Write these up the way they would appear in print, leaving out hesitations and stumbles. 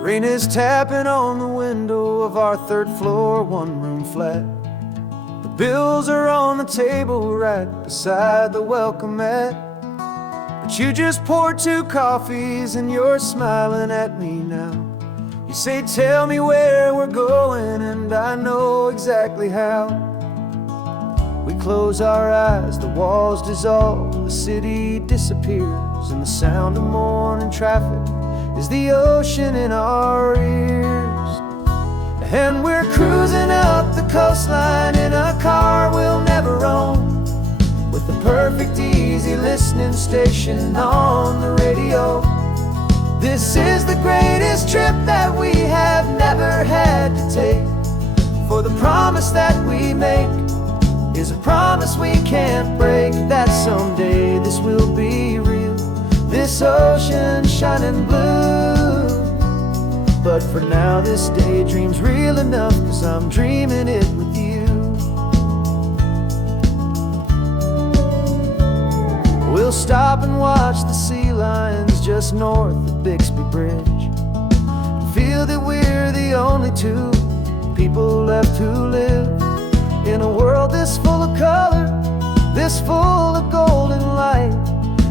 Rain is tapping on the window of our third floor, one-room flat. The bills are on the table right beside the welcome mat. But you just poured 2 coffees and you're smiling at me now. You say, tell me where we're going, and I know exactly how. We close our eyes, the walls dissolve, the city disappears, and the sound of morning traffic is the ocean in our ears. And we're cruising up the coastline in a car we'll never own, with the perfect easy listening station on the radio. This is the greatest trip that we have never had to take, for the promise that we make is a promise we can't break, that someday this will be real, this ocean shining blue. But for now this daydream's real enough, 'cause I'm dreaming it with you. We'll stop and watch the sea lions just north of Bixby Bridge, and feel that we're the only 2 people left who live in a world this full of color, this full of golden light.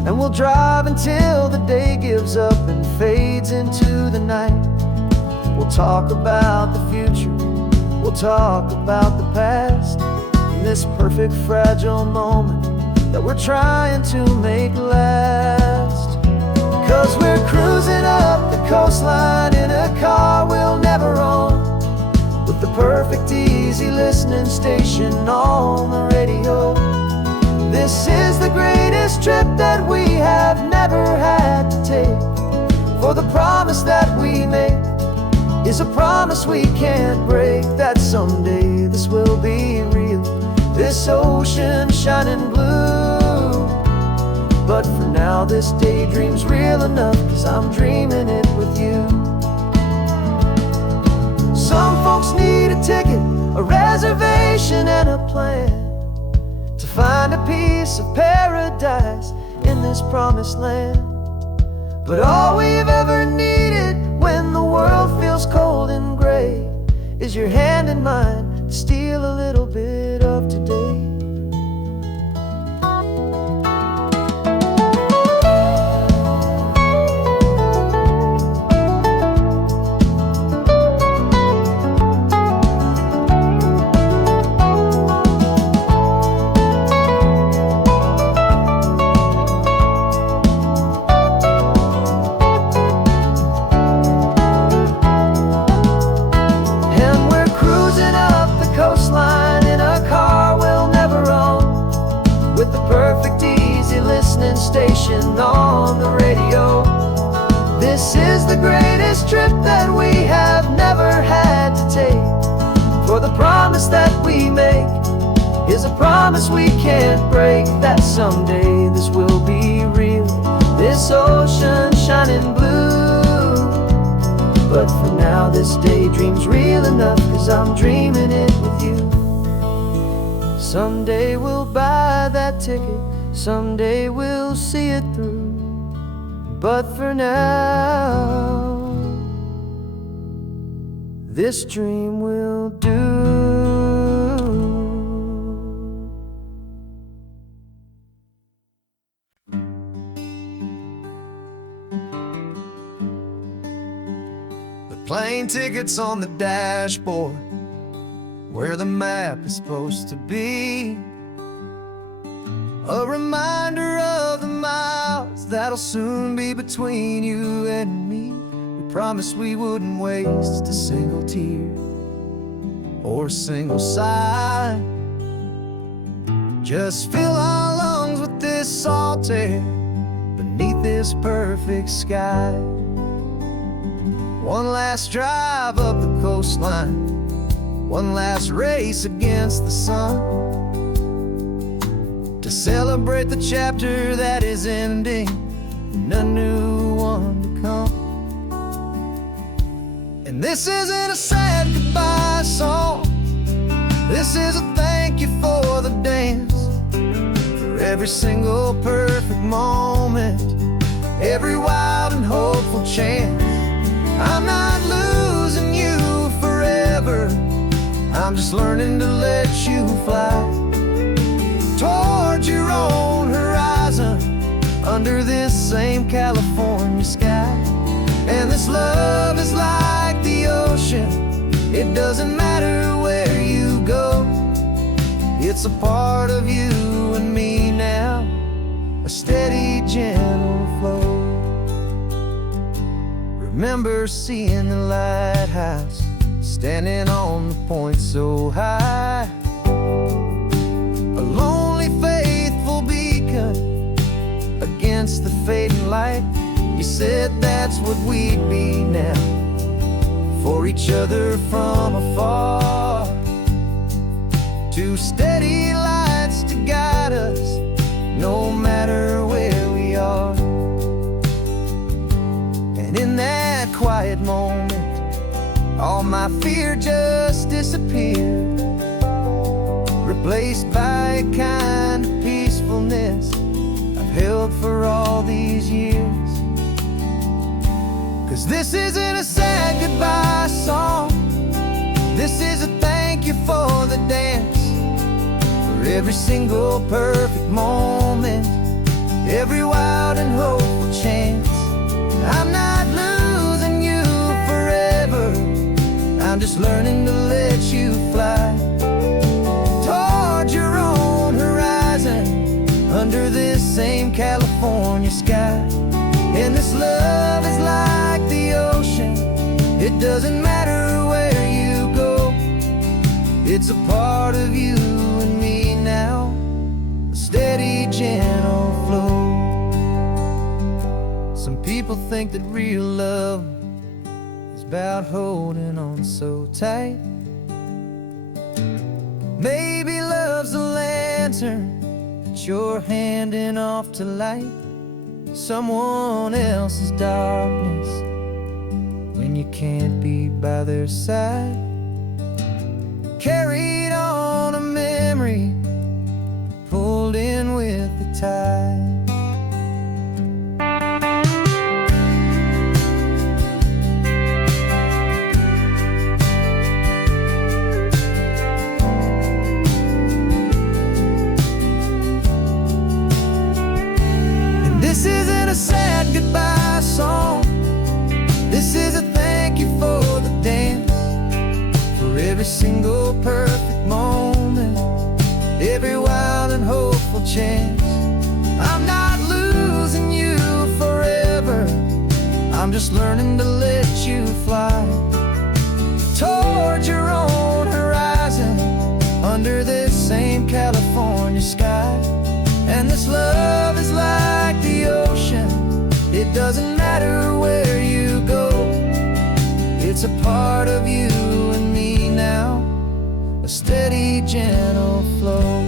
And we'll drive until the day gives up and fades into the night. We'll talk about the future, we'll talk about the past, in this perfect fragile moment that we're trying to make last. 'Cause we're cruising up the coastline in a car we'll never own, with the perfect easy listening station on the radio. This is the greatest trip that we have never had to take, for the promise that we make is a promise we can't break, that someday this will be real, this ocean shining blue. But for now this daydream's real enough, 'cause I'm dreaming it with you. Some folks need a ticket, a reservation and a plan, to find a piece of paradise in this promised land. But all we've ever needed when the world feels cold and gray is your hand in mine to steal a little bit of today. Station on the radio. This is the greatest trip that we have never had to take, for the promise that we make is a promise we can't break, that someday this will be real, this ocean shining blue. But for now this daydream's real enough, 'cause I'm dreaming it with you. Someday we'll buy that ticket, someday we'll see it through, but for now this dream will do. The plane ticket's on the dashboard, where the map is supposed to be, a reminder of the miles that'll soon be between you and me. We promised we wouldn't waste a single tear or a single sigh. Just fill our lungs with this salt air beneath this perfect sky. One last drive up the coastline, one last race against the sun, to celebrate the chapter that is ending and a new one to come. And this isn't a sad goodbye song, this is a thank you for the dance, for every single perfect moment, every wild and hopeful chance. I'm not I'm just learning to let you fly towards your own horizon, under this same California sky. And this love is like the ocean, it doesn't matter where you go. It's a part of you and me now, a steady, gentle flow. Remember seeing the lighthouse, standing on the point so high, a lonely, faithful beacon against the fading light. You said that's what we'd be now, for each other from afar. Two steady lights to guide us, no matter where we are. And in that quiet moment, all my fear just disappeared, replaced by a kind of peacefulness I've held for all these years. 'Cause this isn't a sad goodbye song, this is a thank you for the dance, for every single perfect moment, every wild and hopeful chance. I'm not losing you forever, I'm just learning to let you fly towards your own horizon, under this same California sky. And this love is like the ocean, it doesn't matter where you go. It's a part of you and me now, a steady, gentle flow. Some people think that real love is about holding on so tight. Maybe love's a lantern that you're handing off to light someone else's darkness when you can't be by their side. Carried on a memory, pulled in with the tide. This isn't a sad goodbye song, this is a thank you for the dance, for every single perfect moment, every wild and hopeful chance. I'm not losing you forever, I'm just learning to let you fly towards your own horizon, under this same California sky. And this love is like the ocean, it doesn't matter where you go. It's a part of you and me now, a steady, gentle flow.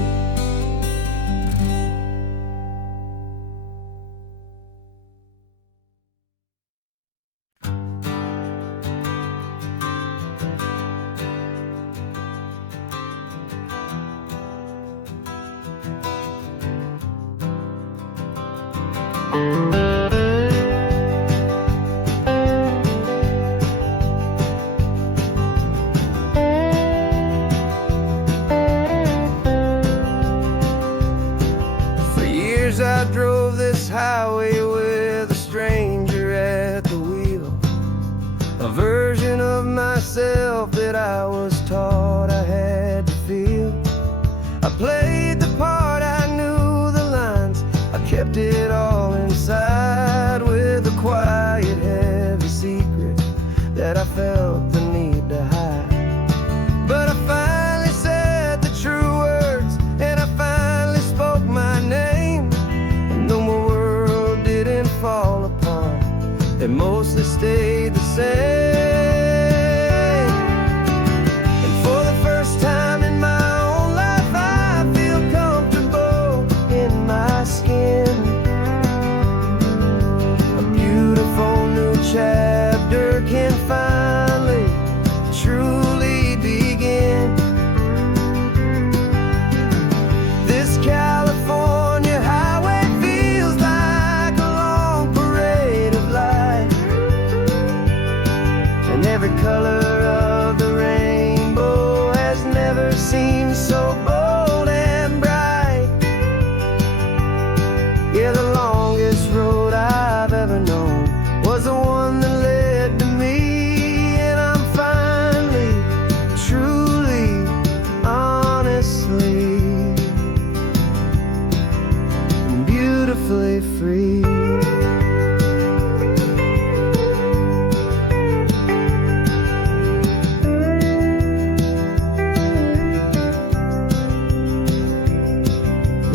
free.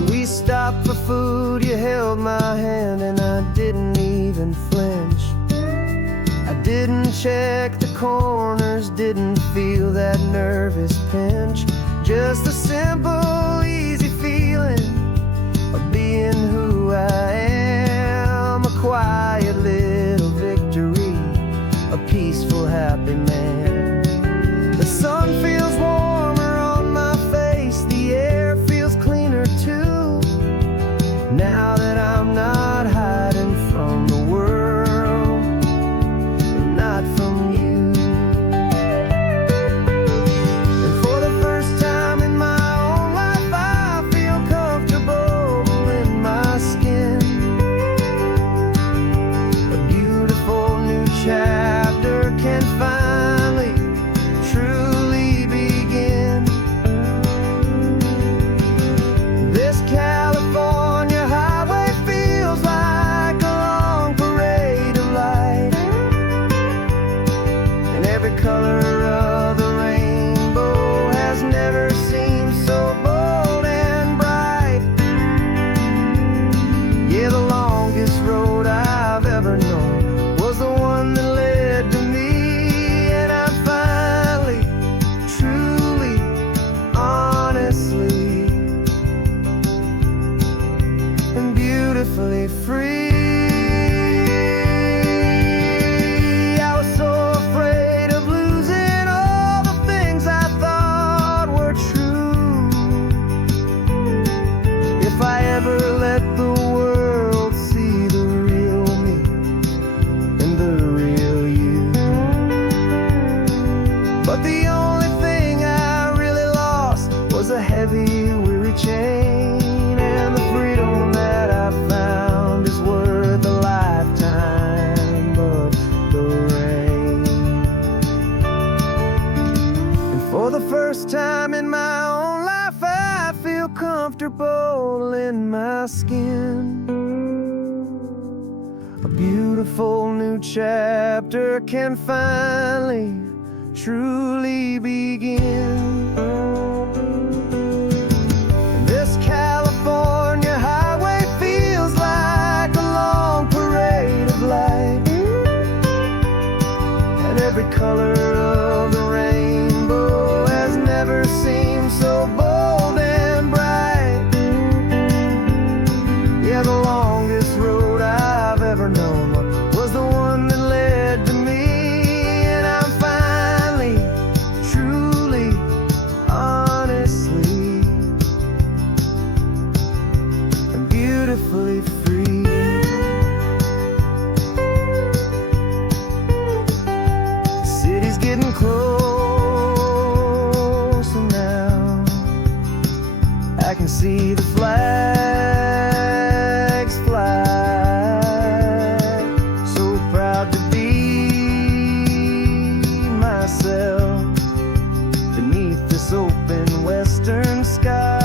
We stopped for food, you held my hand, and I didn't even flinch. I didn't check the corners, didn't feel that nervous pinch. Just a simple, easy feeling of being who I am. A quiet little victory, a peaceful, happy man. The sun feels warmer on my face, the air feels cleaner too. Now that I'm not hiding from the world, and not from you. And for the first time in my own life, I feel comfortable in my skin. A beautiful new chapter can finally, truly begin. This California highway feels like a long parade of light, and every color of the rainbow has never seemed so bold and bright. Yeah, the longest road I've ever known was the one that led to me, and I'm finally, truly, honestly, and beautifully free. I was so afraid of losing all the things I thought were true. If I ever let the world see the real me and the real you. But the only thing I really lost was a heavy, weary chain, and the freedom that I found is worth a lifetime of the rain. And for the first time in my own life, I feel comfortable in my skin. A beautiful new chapter can finally, truly begin. This California highway feels like a long parade of light, and every color of the rainbow has never seemed so bold and bright. Yeah, the longest road I've ever known was the one that led to me, and I'm finally, truly, honestly, and beautifully free. The city's getting closer now. I can see the flags fly. So proud to be myself beneath this open western sky.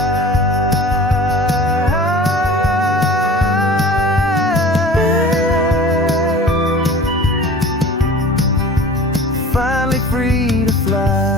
Finally free to fly.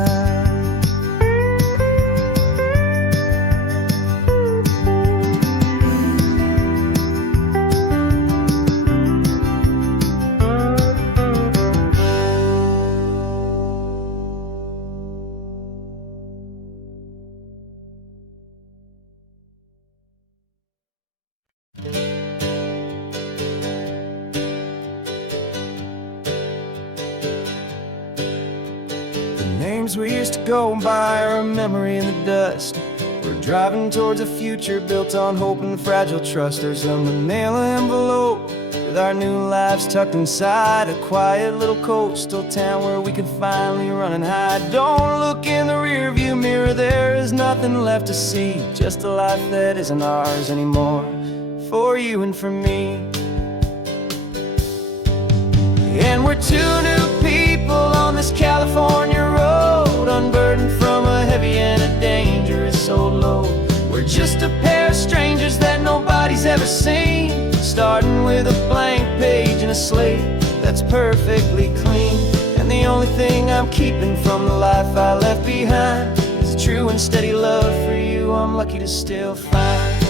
Names we used to go by are a memory in the dust. We're driving towards a future built on hope and fragile trust. There's a manila envelope with our new lives tucked inside, a quiet little coastal town where we could finally run and hide. Don't look in the rearview mirror, there is nothing left to see, just a life that isn't ours anymore, for you and for me. And we're two new people on this California road, unburdened from a heavy and a dangerous old load. We're just a pair of strangers that nobody's ever seen, stuck starting with a blank page and a slate that's perfectly clean. And the only thing I'm keeping from the life I left behind is a true and steady love for you I'm lucky to still find.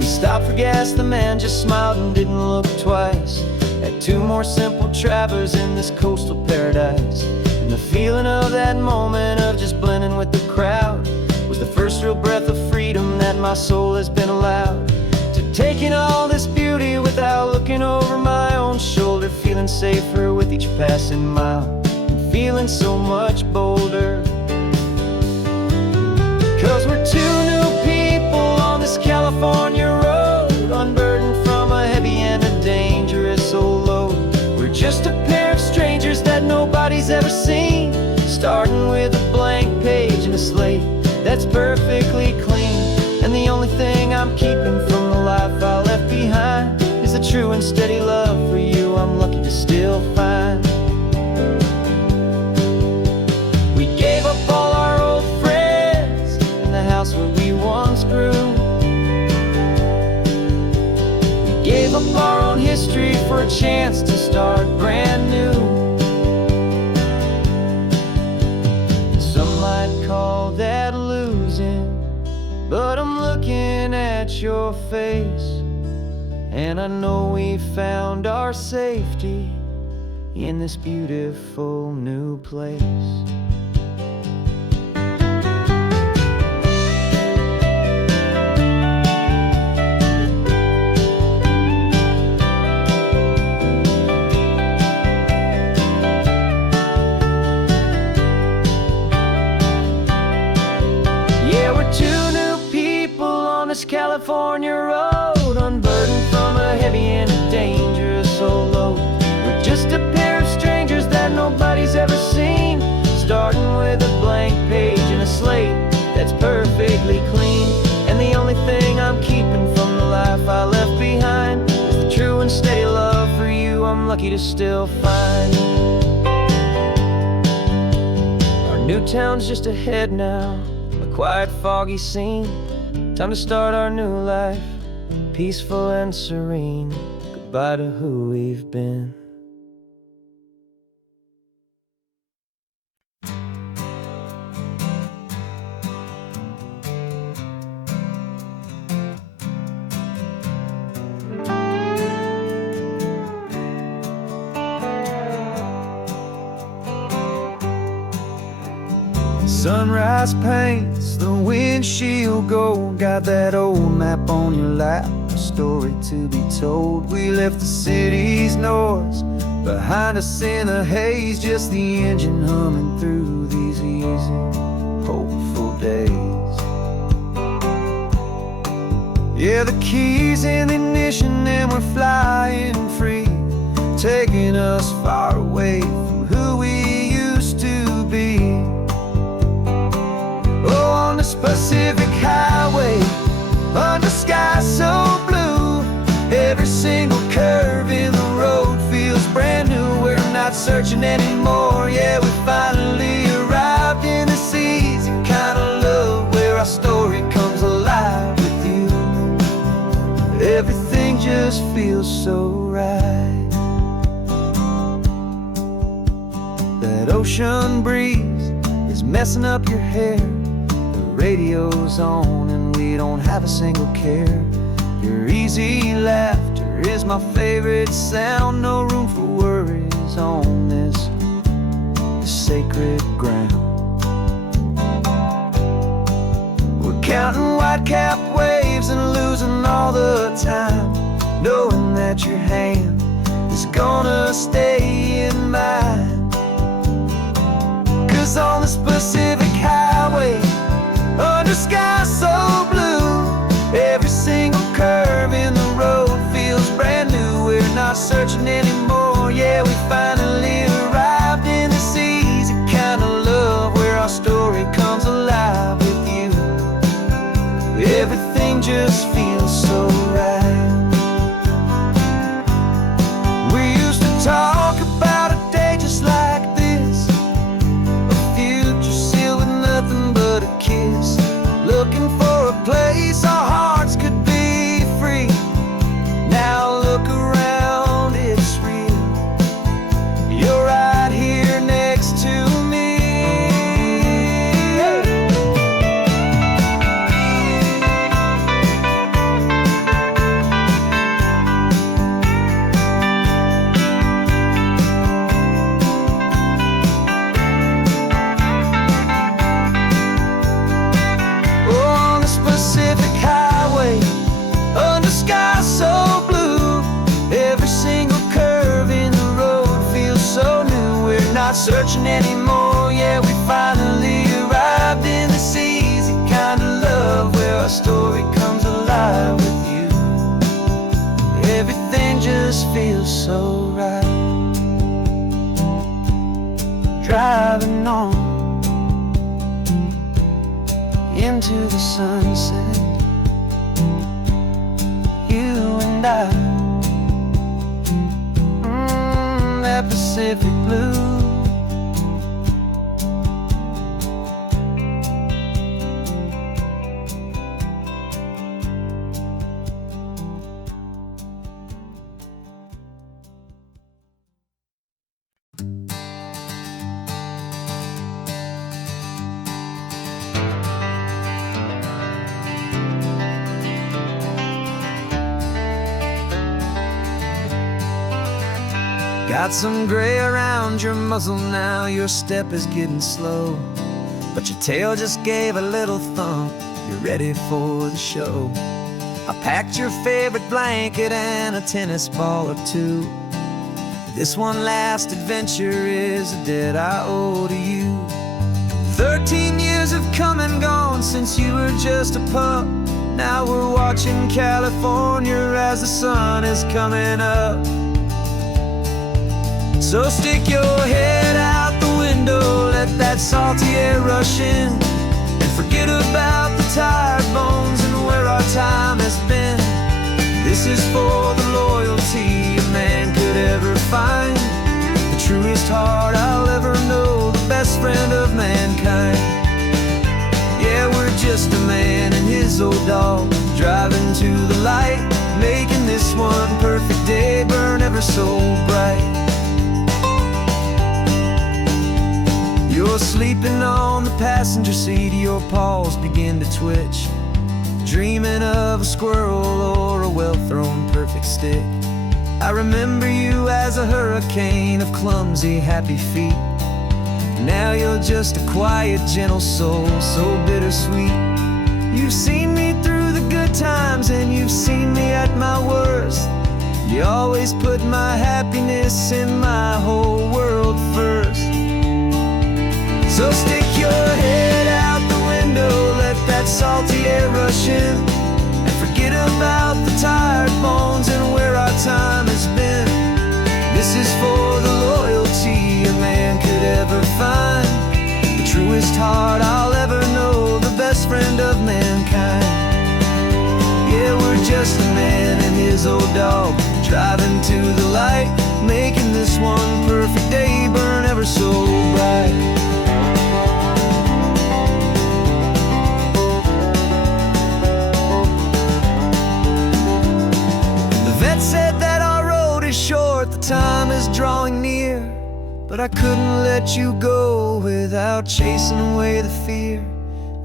We stopped for gas, the man just smiled and didn't look twice. Had two more simple travelers in this coastal paradise. And the feeling of that moment of just blending with the crowd was the first real breath of freedom that my soul has been allowed to take in all this beauty without looking over my own shoulder, feeling safer with each passing mile and feeling so much bolder. 'Cause we're two new people on this California road, unburdened from a heavy and a dangerous old load. We're just a pair of strangers that nobody's ever seen, starting with a blank page and a slate that's perfectly clean. And the only thing I'm keeping from the life I left behind is the true and steady love for you I'm lucky to still find. We gave up all our old friends and the house where we once grew. We gave up our own history for a chance to start brand new. Some might call that losing, but I'm looking at your face, and I know we found our safety in this beautiful new place. This California road, unburdened from a heavy and a dangerous old load. We're just a pair of strangers that nobody's ever seen, starting with a blank page and a slate that's perfectly clean. And the only thing I'm keeping from the life I left behind is the true and steady love for you I'm lucky to still find. Our new town's just ahead now, a quiet, foggy scene. Time to start our new life, peaceful and serene. Goodbye to who we've been. Sunrise paints the windshield gold. Got that old map on your lap, a story to be told. We left the city's noise behind us in the haze, just the engine humming through these easy, hopeful days. Yeah, the keys in the ignition and we're flying free, taking us far away from who we used to be. Oh, on this Pacific highway, under sky so blue, every single curve in the road feels brand new. We're not searching anymore, yeah, we finally arrived in this easy kind of love where our story comes alive with you. Everything just feels so right. That ocean breeze is messing up your hair, radio's on and we don't have a single care. Your easy laughter is my favorite sound. No room for worries on this sacred ground. We're counting white-capped waves and losing all the time, knowing that your hand is gonna stay in mine. 'Cause on this Pacific highway, under sky so blue, every single curve in the road feels brand new. We're not searching anymore, yeah, we finally arrived in this easy kind of love where our story comes alive with you. Everything just feels so right. We used to talk about a day just like this, a future sealed with nothing but a kiss. waiting anymore. Yeah, we finally arrived in this easy kind of love where our story comes alive with you. Everything just feels so right. Driving on into the sunset, you and I, that Pacific blue. Got some gray around your muzzle now, your step is getting slow, but your tail just gave a little thump, you're ready for the show. I packed your favorite blanket and a tennis ball or two. This one last adventure is a debt I owe to you. 13 years have come and gone since you were just a pup. Now we're watching California as the sun is coming up. So stick your head out the window, let that salty air rush in, and forget about the tired bones and where our time has been. This is for the loyalty a man could ever find, the truest heart I'll ever know, the best friend of mankind. Yeah, we're just a man and his old dog, driving to the light, making this one perfect day burn ever so bright. You're sleeping on the passenger seat, your paws begin to twitch, dreaming of a squirrel or a well-thrown perfect stick. I remember you as a hurricane of clumsy, happy feet. Now you're just a quiet, gentle soul, so bittersweet. You've seen me through the good times and you've seen me at my worst. You always put my happiness in my whole world first. So stick your head out the window, let that salty air rush in, and forget about the tired bones and where our time has been. This is for the loyalty a man could ever find, the truest heart I'll ever know, the best friend of mankind. Yeah, we're just a man and his old dog, driving to the light, making this one perfect day burn ever so bright. Said that our road is short, the time is drawing near, but I couldn't let you go without chasing away the fear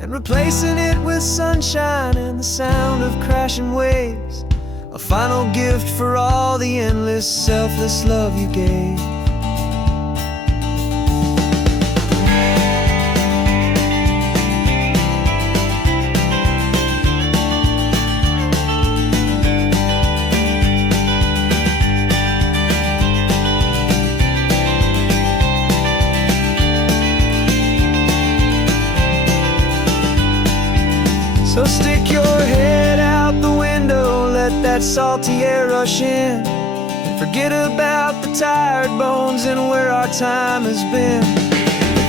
and replacing it with sunshine and the sound of crashing waves, a final gift for all the endless, selfless love you gave. So stick your head out the window, let that salty air rush in, and forget about the tired bones and where our time has been.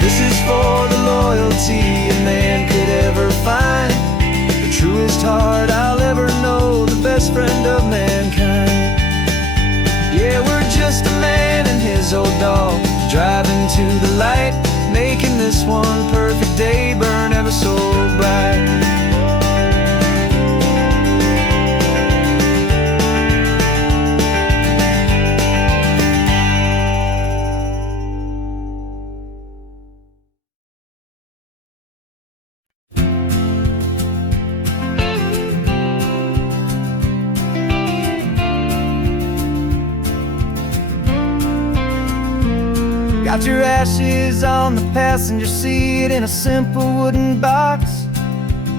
This is for the loyalty a man could ever find, the truest heart I'll ever know, the best friend of mankind. Yeah, we're just a man and his old dog, driving to the light, making this one perfect day burn ever so bright. Got your ashes on the passenger seat in a simple wooden box.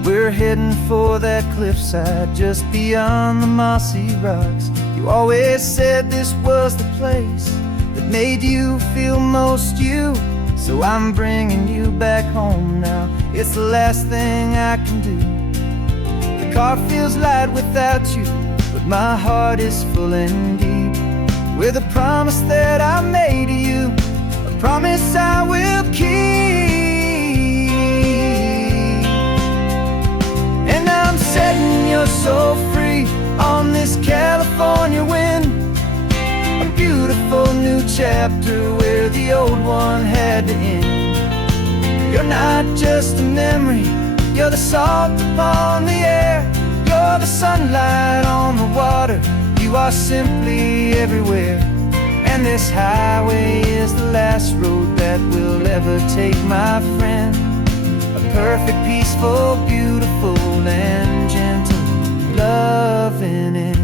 We're heading for that cliffside just beyond the mossy rocks. You always said this was the place that made you feel most you. So I'm bringing you back home now. It's the last thing I can do. The car feels light without you, but my heart is full and deep with a promise that I made to you, a promise I will keep. And I'm setting your soul free on this California wind, a beautiful new chapter where the old one had to end. You're not just a memory, you're the salt upon the air, you're the sunlight on the water, you are simply everywhere. And this highway is the last road that we'll ever take, my friend. A perfect, peaceful, beautiful, and gentle loving end.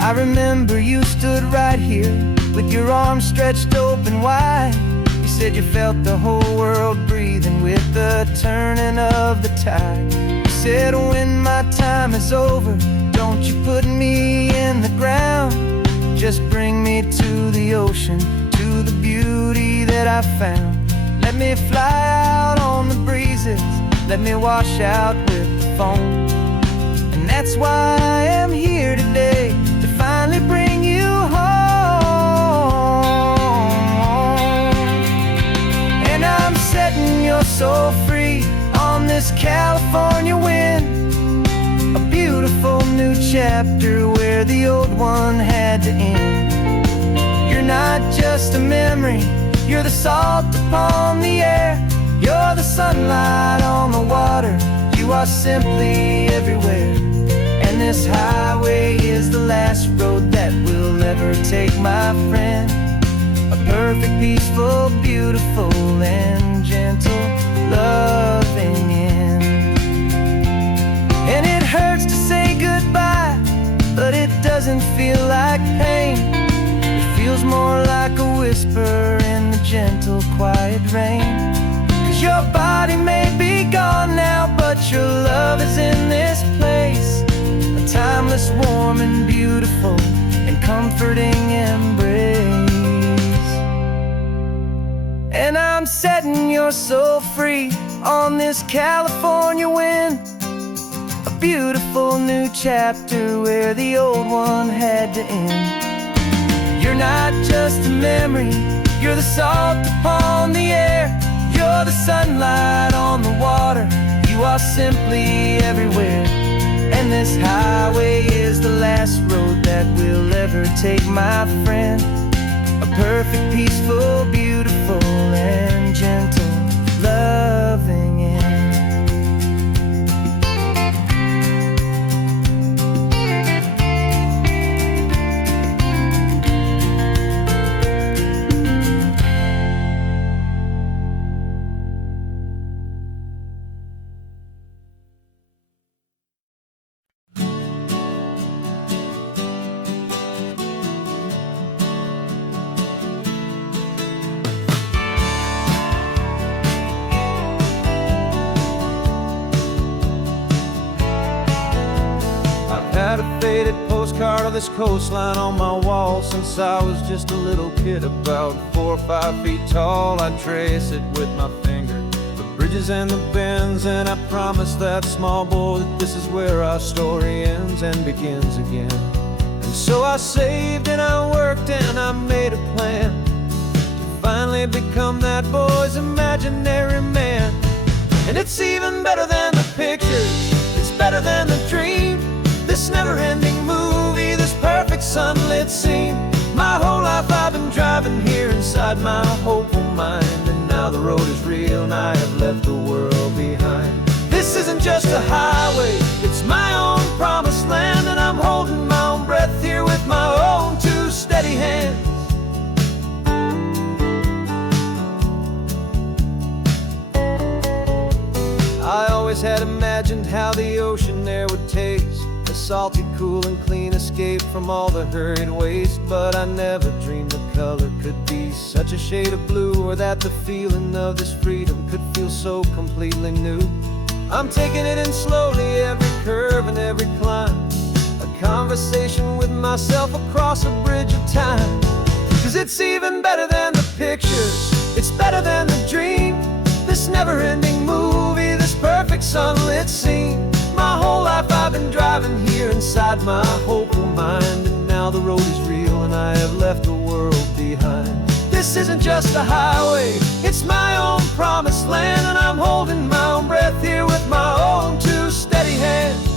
I remember you stood right here with your arms stretched open wide. You said you felt the whole world breathing with the turning of the tide. You said, when my time is over, don't you put me in the ground, just bring me to the ocean, to the beauty that I found. Let me fly out on the breezes, let me wash out with the foam. And that's why I am here today, to finally bring you home. And I'm setting your soul free on this California wind, a beautiful new chapter where the old one had to end. You're not just a memory, you're the salt upon the air, you're the sunlight on the water, you are simply everywhere. And this highway is the last road that we'll ever take, my friend. A perfect, peaceful, beautiful, and gentle loving end. And it hurts to say goodbye, but it doesn't feel like pain. It feels more like a whisper in the gentle, quiet rain. 'Cause your body may be gone now, but your love is in this place, a timeless, warm, and beautiful, and comforting embrace. And I'm setting your soul free on this California wind, a beautiful new chapter where the old one had to end. You're not just a memory, you're the salt upon the air, you're the sunlight on the water, you are simply everywhere. And this highway is the last road that we'll ever take, my friend. A perfect, peaceful, beautiful, and gentle loving end. Had a faded postcard of this coastline on my wall since I was just a little kid, about 4 or 5 feet tall. I trace it with my finger, the bridges and the bends, and I promised that small boy that this is where our story ends and begins again. And so I saved and I worked and I made a plan to finally become that boy's imaginary man. And it's even better than the pictures, it's better than the dream, this never-ending movie, this perfect sunlit scene. My whole life I've been driving here inside my hopeful mind, and now the road is real and I have left the world behind. This isn't just a highway, it's my own promised land, and I'm holding my own breath here with my own 2 steady hands. I always had imagined how the ocean there would taste, a salty, cool, and clean escape from all the hurried waste. But I never dreamed the color could be such a shade of blue, or that the feeling of this freedom could feel so completely new. I'm taking it in slowly, every curve and every climb, a conversation with myself across a bridge of time. 'Cause it's even better than the pictures, it's better than the dream. This never-ending movie, this perfect sunlit scene. My whole life I've been driving here inside my hopeful mind, and now the road is real and I have left the world behind. This isn't just a highway, it's my own promised land, and I'm holding my own breath here with my own two steady hands.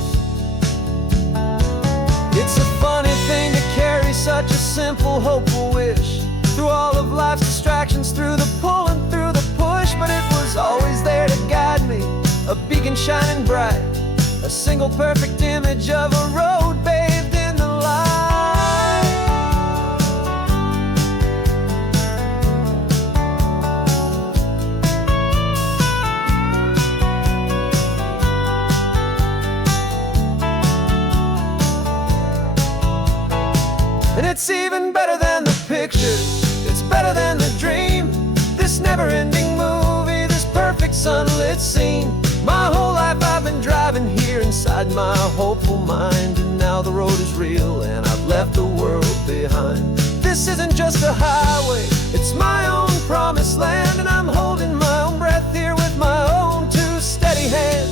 It's a funny thing to carry such a simple, hopeful wish through all of life's distractions, through the pull and through the push. But it was always there to guide me, a beacon shining bright, a single perfect image of a road bathed in the light. And it's even better than the pictures, it's better than the dream. This never-ending movie, this perfect sunlit scene. My whole life I've been driving here inside my hopeful mind, and now the road is real and I've left the world behind. This isn't just a highway, it's my own promised land, and I'm holding my own breath here with my own two steady hands.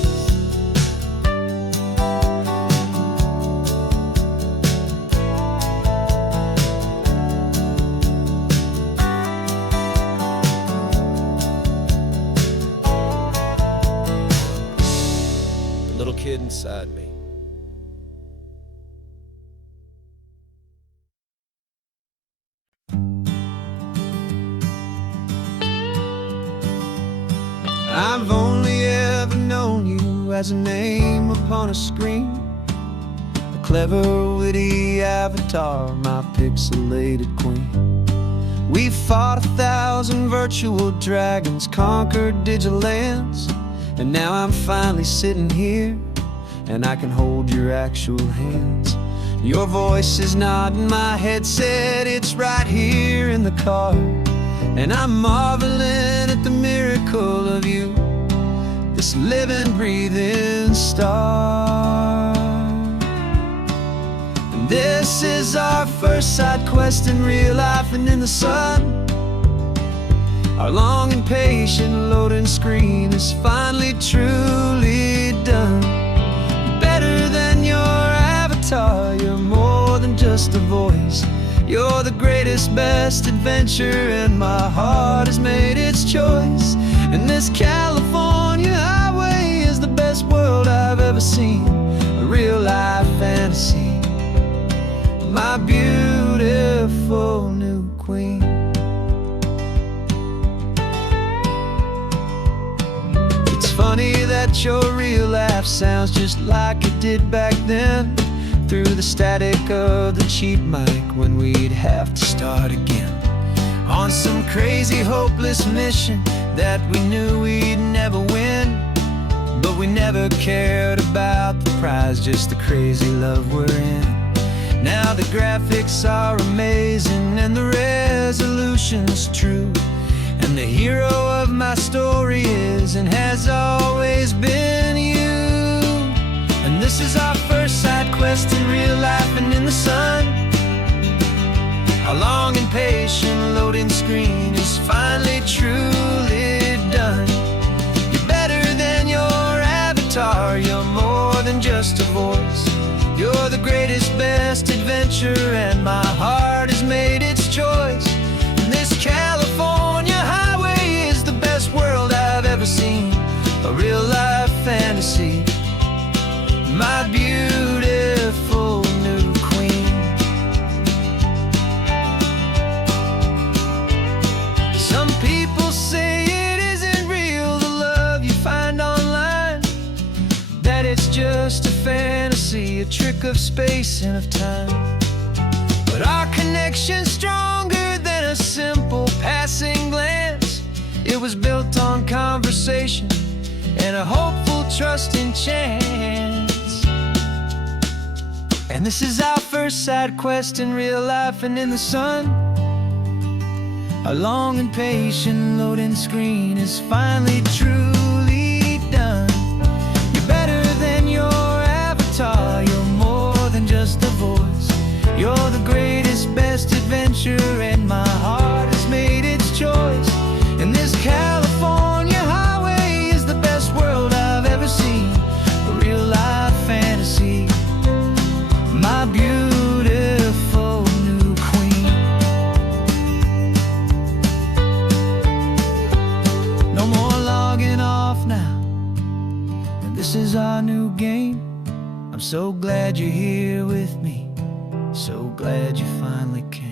Little kid inside me. I've only ever known you as a name upon a screen, a clever, witty avatar, my pixelated queen. We fought 1,000 virtual dragons, conquered digital lands, and now I'm finally sitting here, and I can hold your actual hands. Your voice is not in my headset, it's right here in the car, and I'm marveling at the miracle of you, this living, breathing star. And this is our first side quest in real life and in the sun. Our long and patient loading screen is finally truly done. You're better than your avatar, you're more than just a voice. You're the greatest, best adventure, and my heart has made its choice. And this California highway is the best world I've ever seen, a real life fantasy, my beautiful new queen. It's funny that your real life sounds just like it did back then, through the static of the cheap mic when we'd have to start again, on some crazy hopeless mission that we knew we'd never win. But we never cared about the prize, just the crazy love we're in. Now the graphics are amazing and the resolution's true, and the hero of my story is and has always been you. And this is our first side quest in real life and in the sun. Our long and patient loading screen is finally truly done. You're better than your avatar, you're more than just a voice. You're the greatest, best adventure, and my heart has made its choice. And this California highway is the best world I've ever seen, a real life fantasy, my beautiful new queen. Some people say it isn't real, the love you find online, that it's just a fantasy, a trick of space and of time. But our connection's stronger than a simple passing glance. It was built on conversation and a hopeful, trusting chance. And this is our first side quest in real life and in the sun. Our long and patient loading screen is finally truly done. just a voice. You're the greatest, best adventure, and my heart has made its choice. And this California highway is the best world I've ever seen, a real life fantasy, my beautiful new queen. No more logging off now, and this is our new game. I'm so glad you're here with me, so glad you finally came.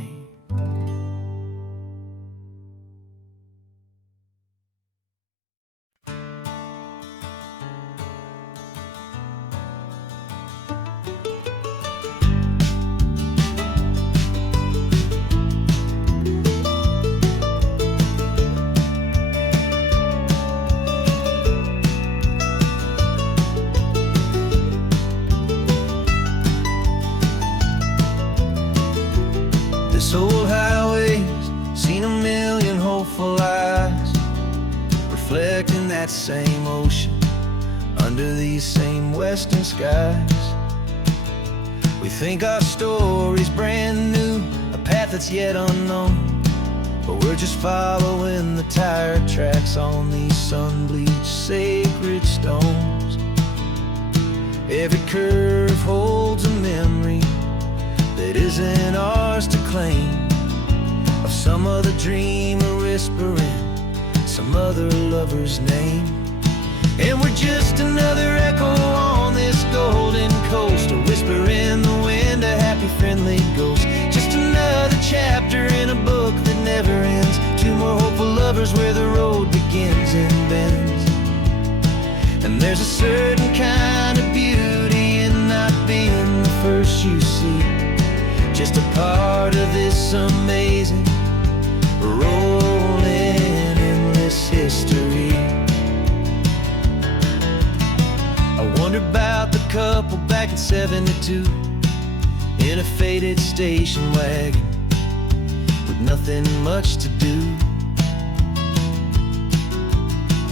This old highway's seen a million hopeful eyes, reflecting that same ocean under these same western skies. We think our story's brand new, a path that's yet unknown, but we're just following the tire tracks on these sun-bleached sacred stones. Every curve holds a memory that isn't ours to claim, of some other dreamer whispering some other lover's name. And we're just another echo on this golden coast, a whisper in the wind, a happy friendly ghost. Just another chapter in a book that never ends, two more hopeful lovers where the road begins and bends. And there's a certain kind of beauty in not being the first you see, just a part of this amazing, rolling, endless history. I wonder about the couple back in '72 in a faded station wagon with nothing much to do.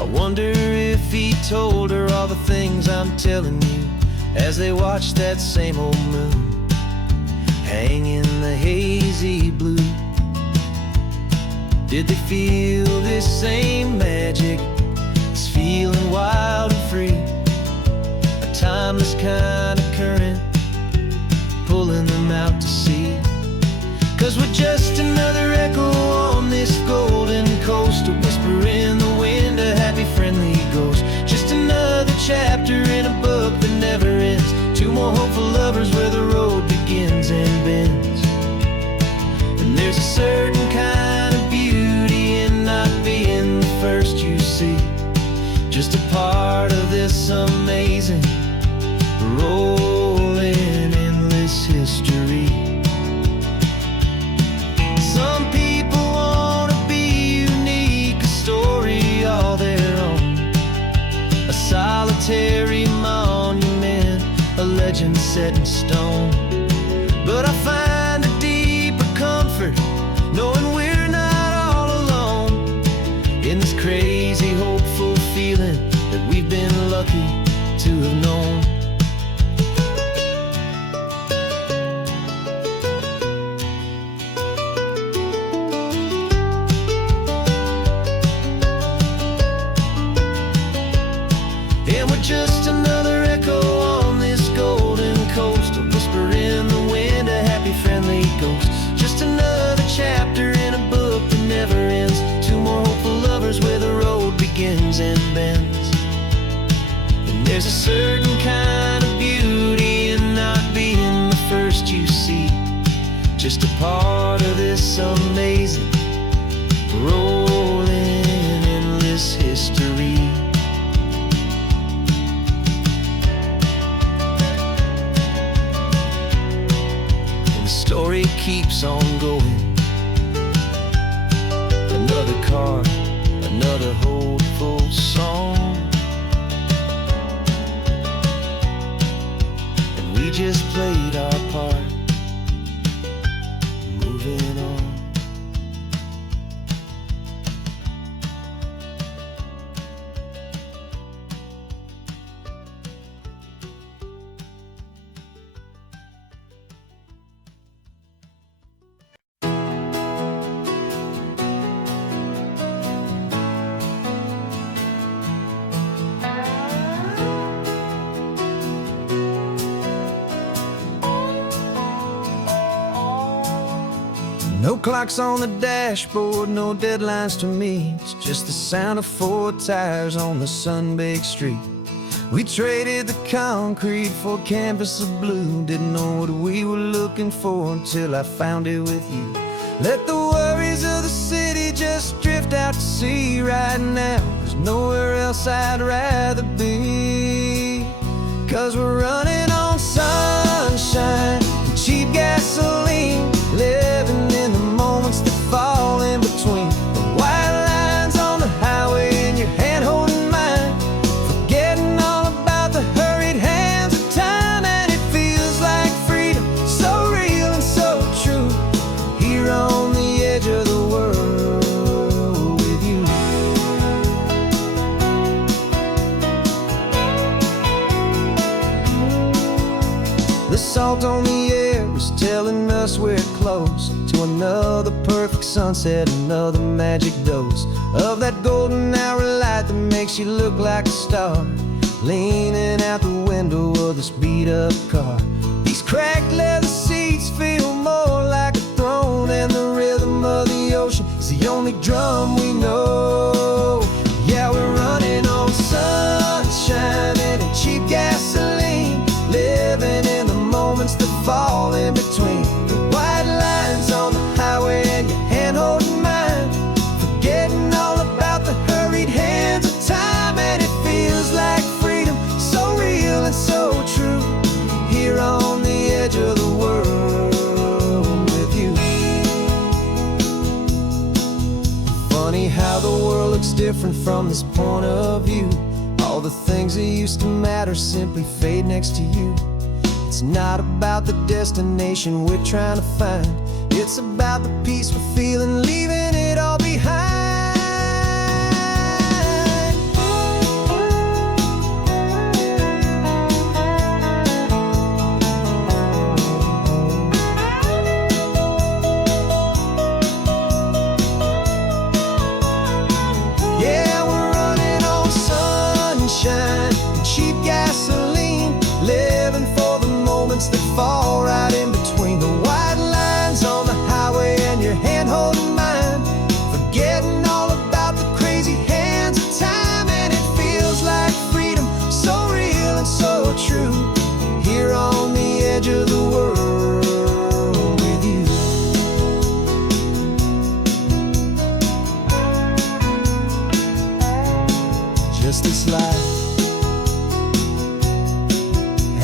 I wonder if he told her all the things I'm telling you as they watched that same old moon hang in the hazy blue. Did they feel this same magic, this feeling wild and free, a timeless kind of current pulling them out to sea? 'Cause we're just another echo on this golden coast, a whisper in the wind, a happy friendly ghost. Just another chapter in a book that never ends, two more hopeful lovers where the road begins and bends. And there's a certain kind of beauty in not being the first you see, just a part of this amazing, rolling, endless history. Some people want to be unique, a story all their own, a solitary monument, a legend set in stone. But I find a deeper comfort knowing we're not all alone in this crazy, hopeful feeling that we've been lucky to have known. And we're just another echo on this golden coast, a whisper in the wind, a happy friendly ghost. Just another chapter in a book that never ends, two more hopeful lovers where the road begins and bends. And there's a certain kind of beauty in not being the first you see, just a part of this amazing, rolling, endless history. Story keeps on going. Another car, another hopeful song, and we just played our part, moving on. No clocks on the dashboard, no deadlines to me. It's just the sound of 4 tires on the sun-baked street. We traded the concrete for a canvas of blue. Didn't know what we were looking for until I found it with you. Let the worries of the city just drift out to sea right now. There's nowhere else I'd rather be. 'Cause we're running on sunshine and cheap gasoline, living in the moments that fall in between. The white lines on the highway and your hand holding mine, forgetting all about the hurried hands of time. And it feels like freedom, so real and so true, here on the edge of the world with you. The salt on the air is telling us we're close to another perfect sunset, another magic dose of that golden hour light that makes you look like a star, leaning out the window of this beat-up car. These cracked leather seats feel more like a throne, and the rhythm of the ocean is the only drum we know. Yeah, we're running on sunshine and cheap gasoline, living in the moments that fall in between. The white lines on the highway and your hand holding mine, forgetting all about the hurried hands of time. And it feels like freedom, so real and so true, here on the edge of the world with you. Funny how the world looks different from this point of view. All the things that used to matter simply fade next to you. It's not about the destination we're trying to find, it's about the peace we're feeling, leaving it all behind. Yeah, we're running on sunshine and cheap gasoline, living for the moments that fall right in between. The white lines on the highway and your hand holding mine, forgetting all about the crazy hands of time. And it feels like freedom, so real and so true, here on the edge of the world with you. Just this life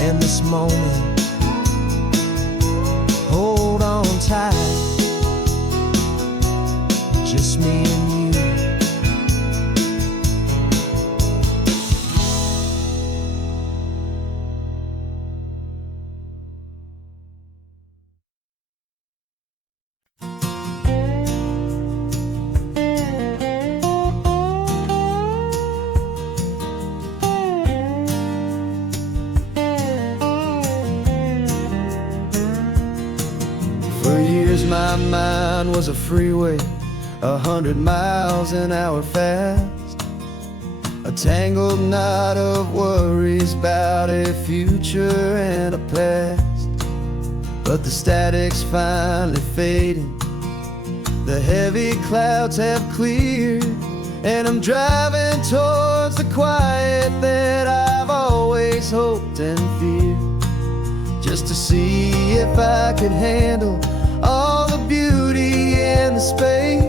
and this moment, hold on tight, just me and you. For years my mind was a freeway, 100 miles an hour fast, a tangled knot of worries about a future and a past. But the static's finally fading, the heavy clouds have cleared, and I'm driving towards the quiet that I've always hoped and feared, just to see if I could handle all the beauty and the space,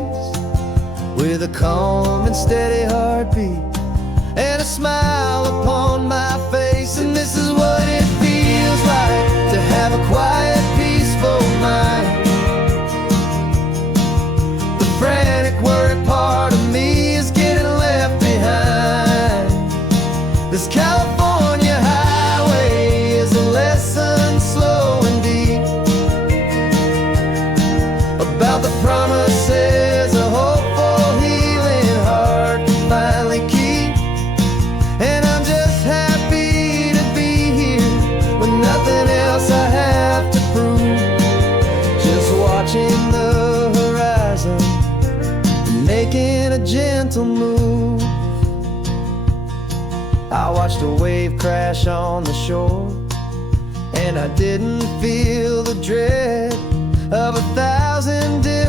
with a calm and steady heartbeat and a smile upon my face. And this is what it feels like to have a quiet, peaceful mind. The frantic, worried part of me is getting left behind. This California highway is a lesson slow and deep about the promises a hopeful, healing heart can finally keep. And I'm just happy to be here with nothing else I have to prove, just watching the horizon and making a gentle move. I watched a wave crash on the shore, and I didn't feel the dread of 1,000 different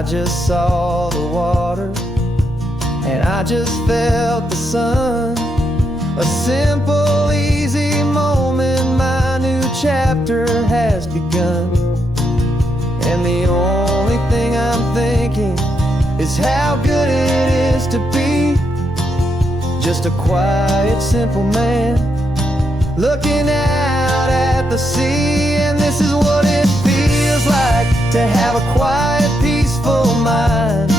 I just saw the water, and I just felt the sun. A simple, easy moment, my new chapter has begun. And the only thing I'm thinking is how good it is to be just a quiet, simple man looking out at the sea. And this is what it feels like to have a quiet, peaceful mind.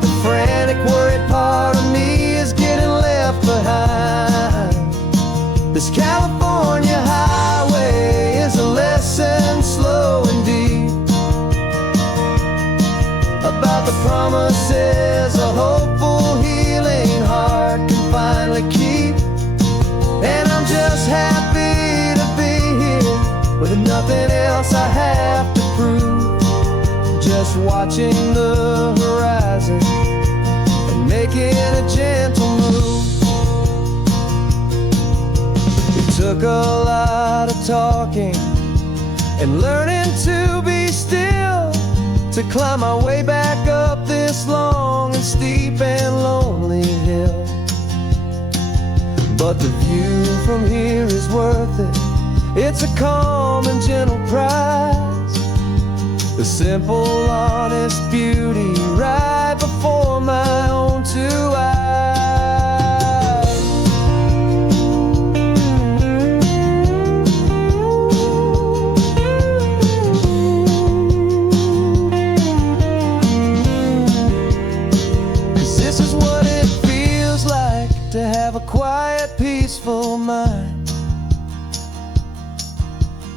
The frantic, worried part of me is getting left behind. This California highway is a lesson, slow and deep, about the promises a hopeful, healing heart can finally keep. And I'm just happy to be here with nothing else I have to prove, just watching the horizon and making a gentle move. It took a lot of talking and learning to be still to climb my way back up this long and steep and lonely hill. But the view from here is worth it. It's a calm and gentle prize, the simple, honest beauty right before my own two eyes. This is what it feels like to have a quiet, peaceful mind.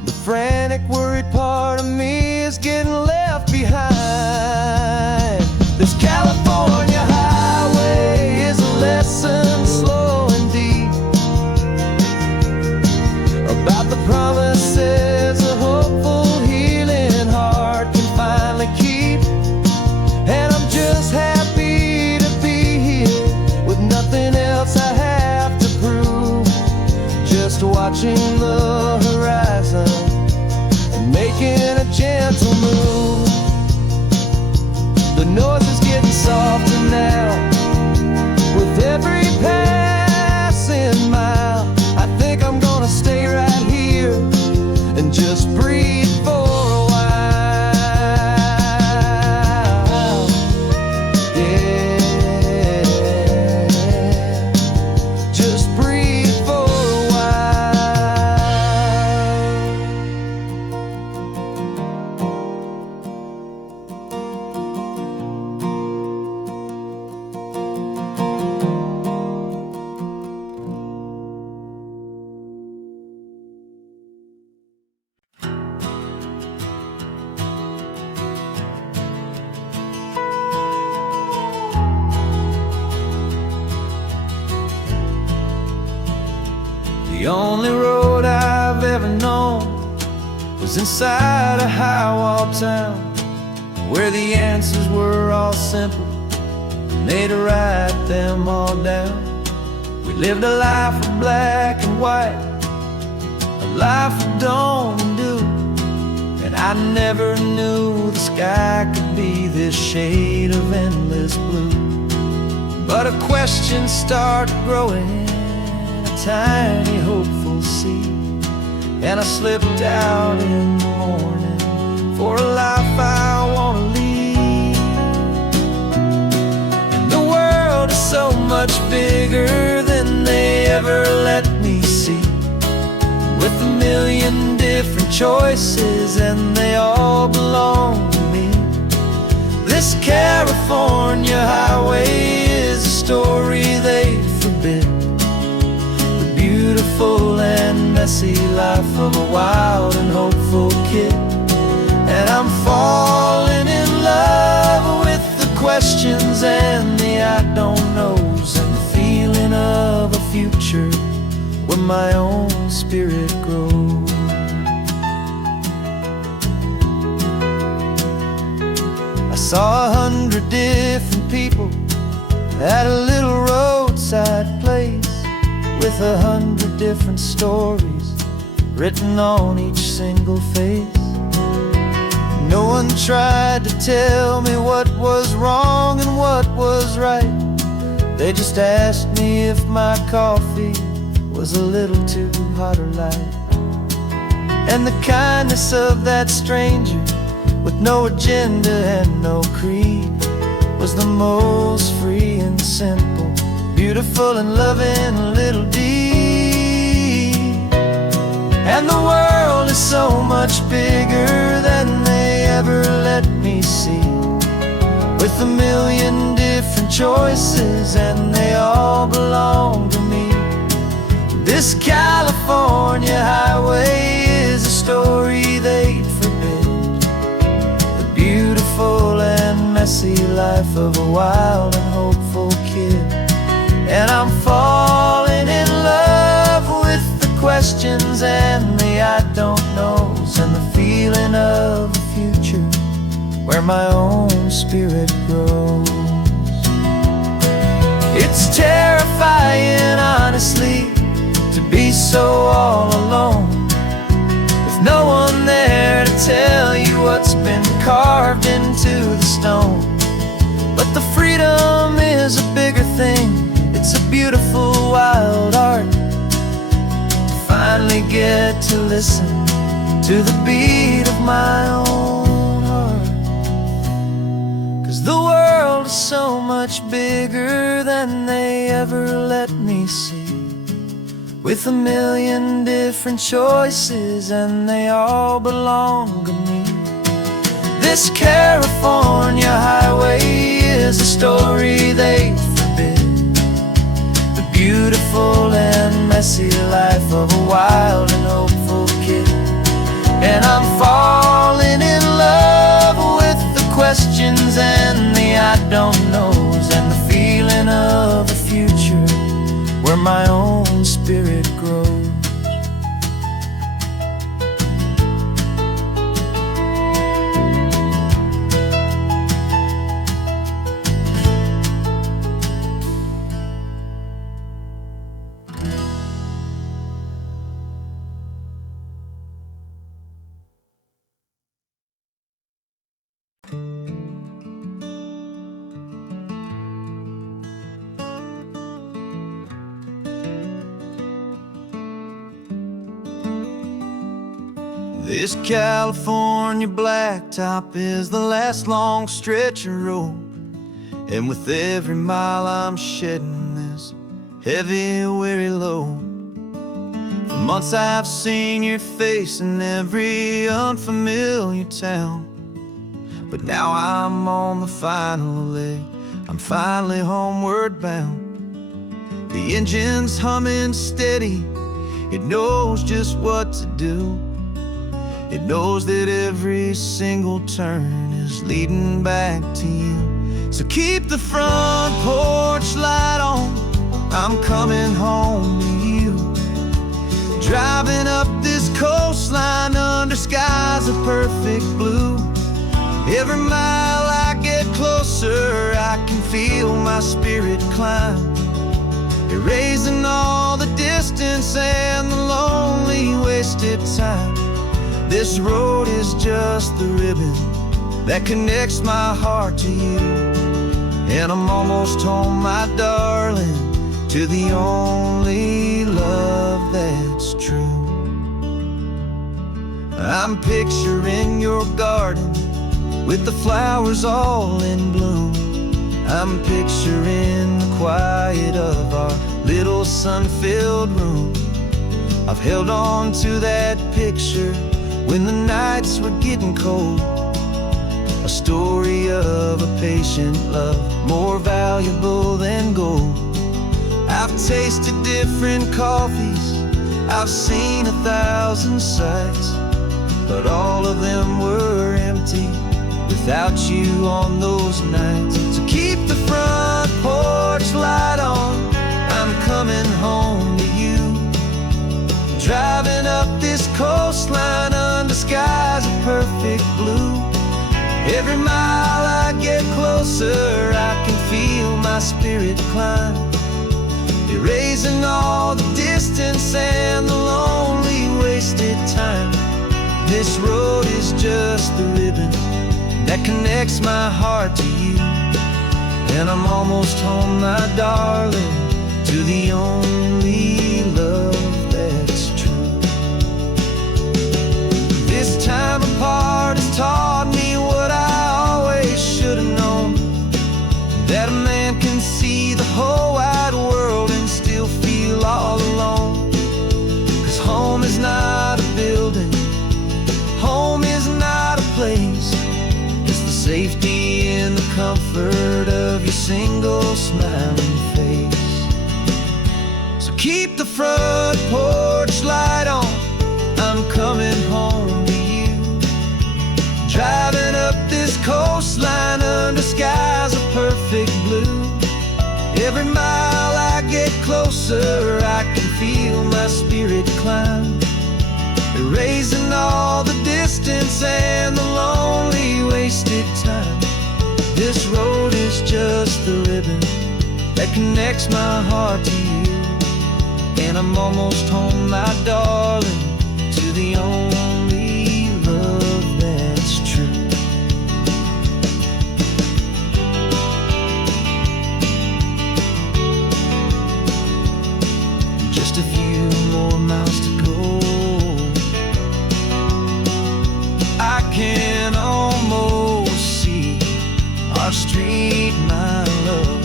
The frantic, worried part of me is getting left behind. This California highway is a lesson, slow and deep, about the promises a hopeful, healing heart can finally keep. And I'm just happy to be here with nothing else I have to prove, just watching the horizon and making a gentle move. The noise is getting softer now with every passing mile. I think I'm gonna stay right here and just breathe for a while. Yeah, just breathe for a while. The only road I've ever known was inside a high-wall town, where the answers were all simple and they'd write them all down. We lived a life of black and white, a life of dawn and dew, and I never knew the sky could be this shade of endless blue. But a question started growing, tiny hopeful seed, and I slipped out in the morning for a life I want to lead. And the world is so much bigger than they ever let me see, with a million different choices and they all belong to me. This California highway is a story they forbid, beautiful and messy life of a wild and hopeful kid. And I'm falling in love with the questions and the I don't knows, and the feeling of a future where my own spirit grows. I saw 100 different people at a little roadside place, with 100 different stories written on each single face. No one tried to tell me what was wrong and what was right. They just asked me if my coffee was a little too hot or light. And the kindness of that stranger, with no agenda and no creed, was the most free and simple, beautiful and loving little deed. And the world is so much bigger than they ever let me see, with a million different choices and they all belong to me. This California highway is a story they'd forbid, the beautiful and messy life of a wild and hopeful kid. And I'm falling in love with the questions and the I don't knows, and the feeling of a future where my own spirit grows. It's terrifying, honestly, to be so all alone, with no one there to tell you what's been carved into the stone. But the freedom is a bigger thing. It's a beautiful wild art to finally get to listen to the beat of my own heart. 'Cause the world is so much bigger than they ever let me see, with a million different choices and they all belong to me. This California highway is a story they forbid, the beautiful and messy life of a wild and hopeful kid. And I'm falling in love with the questions and the I don't knows, and the feeling of a future where my own spirit grows. This California blacktop is the last long stretch of road, and with every mile I'm shedding this heavy, weary load. For months I've seen your face in every unfamiliar town, but now I'm on the final leg. I'm finally homeward bound. The engine's humming steady, it knows just what to do. It knows that every single turn is leading back to you. So keep the front porch light on, I'm coming home to you. Driving up this coastline under skies of perfect blue. Every mile I get closer, I can feel my spirit climb, erasing all the distance and the lonely wasted time. This road is just the ribbon that connects my heart to you, and I'm almost home, my darling, to the only love that's true. I'm picturing your garden with the flowers all in bloom. I'm picturing the quiet of our little sun-filled room. I've held on to that picture when the nights were getting cold, a story of a patient love, more valuable than gold. I've tasted different coffees, I've seen 1,000 sights, but all of them were empty without you on those nights. So keep the front porch light on, I'm coming home to you. Driving up this coastline under skies of perfect blue. Every mile I get closer, I can feel my spirit climb, erasing all the distance and the lonely wasted time. This road is just the ribbon that connects my heart to you. And I'm almost home, my darling, to the only love that's true. This time apart has taught me what I always should have known, that a man can see the whole wide world and still feel all alone. 'Cause home is not a building, home is not a place, it's the safety and the comfort of your single smiling face. So keep the front porch light on, I'm coming home to you. Driving up this coastline under skies of perfect blue. Every mile I get closer, I can feel my spirit climb, erasing all the distance and the lonely wasted time. This road is just the ribbon that connects my heart to you. And I'm almost home, my darling, to the only love that's true. Just a few more miles to go, I can almost see our street, my love,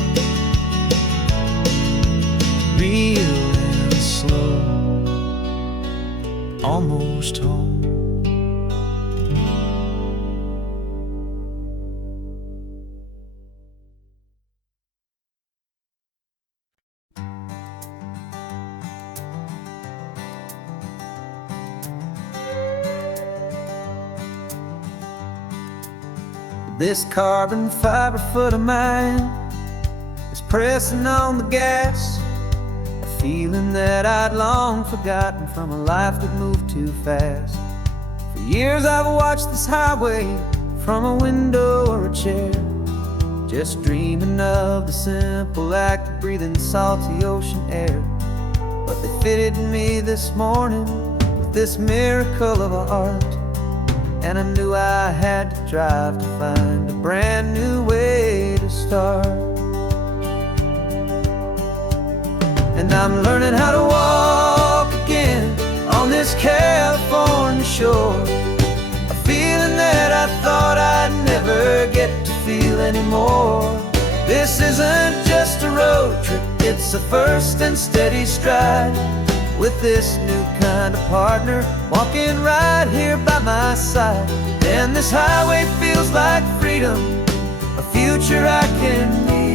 real and slow, almost home. This carbon fiber foot of mine is pressing on the gas, a feeling that I'd long forgotten from a life that moved too fast. For years I've watched this highway from a window or a chair, just dreaming of the simple act of breathing salty ocean air. But they fitted me this morning with this miracle of art, and I knew I had to drive to find a brand new way to start. And I'm learning how to walk again on this California shore, a feeling that I thought I'd never get to feel anymore. This isn't just a road trip, it's a first and steady stride, with this new kind of partner walking right here by my side. And this highway feels like freedom, a future I can need,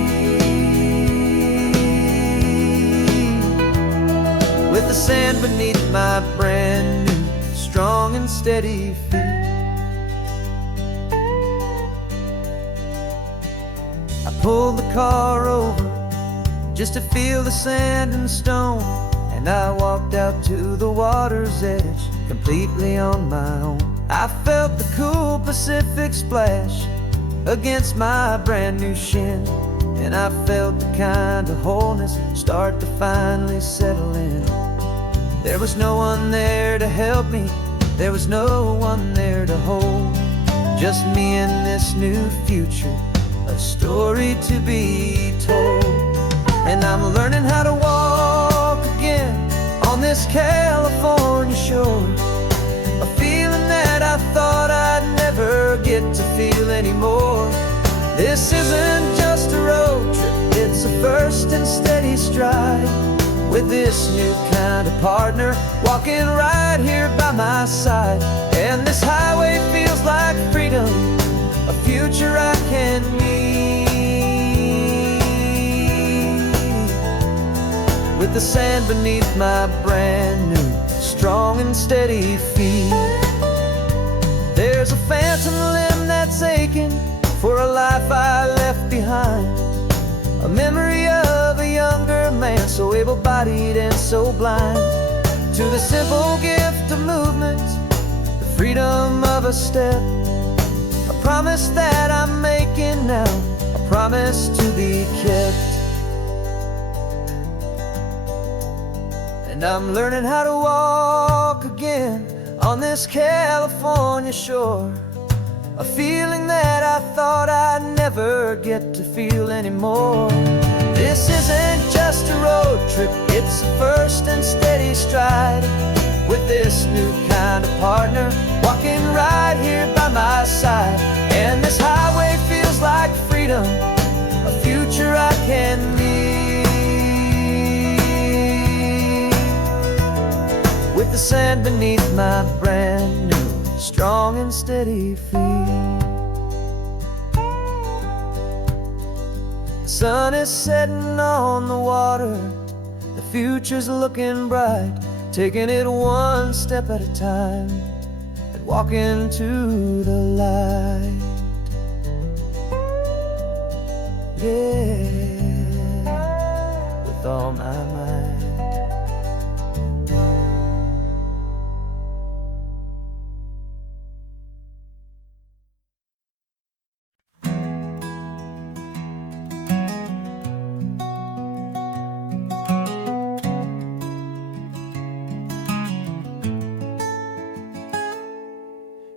with the sand beneath my brand new strong and steady feet. I pulled the car over just to feel the sand and stone, and I walked out to the water's edge completely on my own. I felt the cool Pacific splash against my brand new shin, and I felt the kind of wholeness start to finally settle in. There was no one there to help me, there was no one there to hold, just me and this new future, a story to be told. And I'm learning how to walk again on this California shore, a feeling that I thought I'd never get to feel anymore. This isn't just a road trip, it's a first and steady stride, with this new kind of partner walking right here by my side. And this highway feels like freedom, a future I can need, with the sand beneath my brand new strong and steady feet. There's a phantom limb that's aching for a life I left behind, a memory of a younger man so able-bodied and so blind, to the simple gift of movement, the freedom of a step, a promise that I'm making now, a promise to be kept. And I'm learning how to walk again on this California shore. A feeling that I thought I'd never get to feel anymore. This isn't just a road trip, it's a first and steady stride, with this new kind of partner walking right here by my side. And this highway feels like freedom, a future I can lead, with the sand beneath my brand new strong and steady feet. The sun is setting on the water, the future's looking bright, taking it one step at a time and walking to the light. Yeah, with all my might.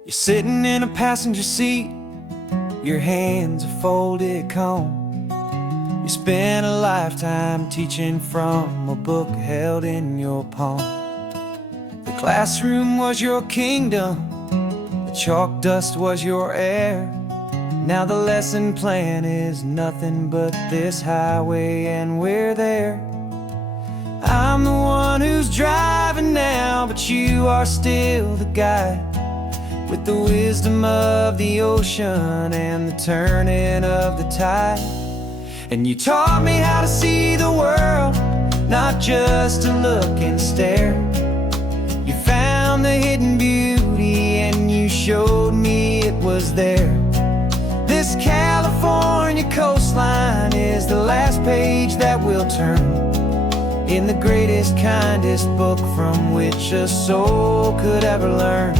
You're sitting in a passenger seat, your hands are folded calm. You spent a lifetime teaching from a book held in your palm. The classroom was your kingdom, the chalk dust was your air. Now the lesson plan is nothing but this highway, and we're there. I'm the one who's driving now, but you are still the guide, with the wisdom of the ocean and the turning of the tide. And you taught me how to see the world, not just to look and stare. You found the hidden beauty and you showed me it was there. This California coastline is the last page that we'll turn in the greatest, kindest book from which a soul could ever learn.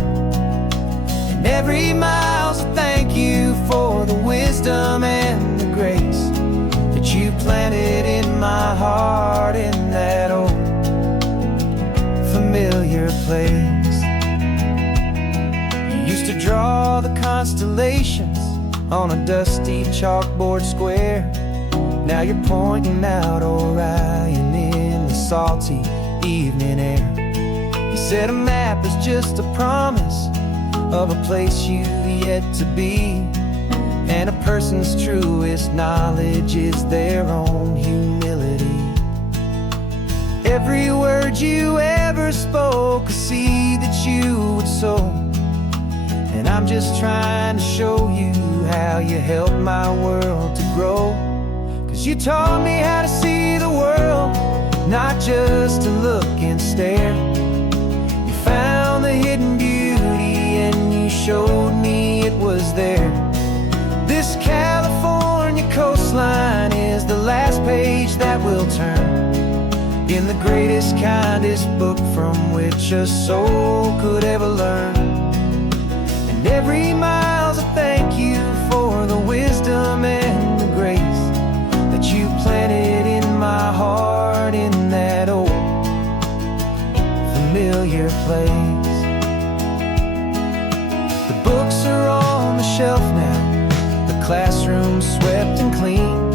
Every mile's a thank you for the wisdom and the grace that you planted in my heart, in that old familiar place. You used to draw the constellations on a dusty chalkboard square. Now you're pointing out Orion in the salty evening air. You said a map is just a promise of a place you've yet to be, and a person's truest knowledge is their own humility. Every word you ever spoke, a seed that you would sow, and I'm just trying to show you how you helped my world to grow. 'Cause you taught me how to see the world, not just to look and stare. You found the hidden beauty and you showed me it was there. This California coastline is the last page that we'll turn in the greatest, kindest book from which a soul could ever learn. And every mile's a thank you for the wisdom and the grace that you planted in my heart, in that old familiar place. The books are on the shelf now, the classroom's swept and clean,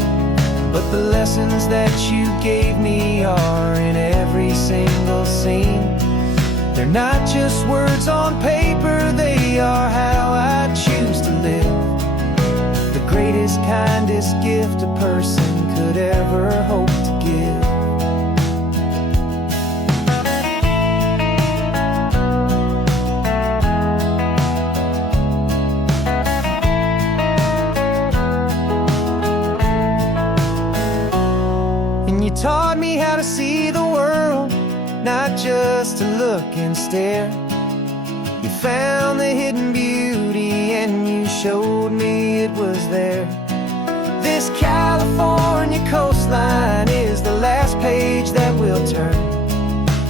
but the lessons that you gave me are in every single scene. They're not just words on paper, they are how I choose to live. The greatest, kindest gift a person could ever hope to give. Taught me how to see the world, not just to look and stare. You found the hidden beauty and you showed me it was there. This California coastline is the last page that we'll turn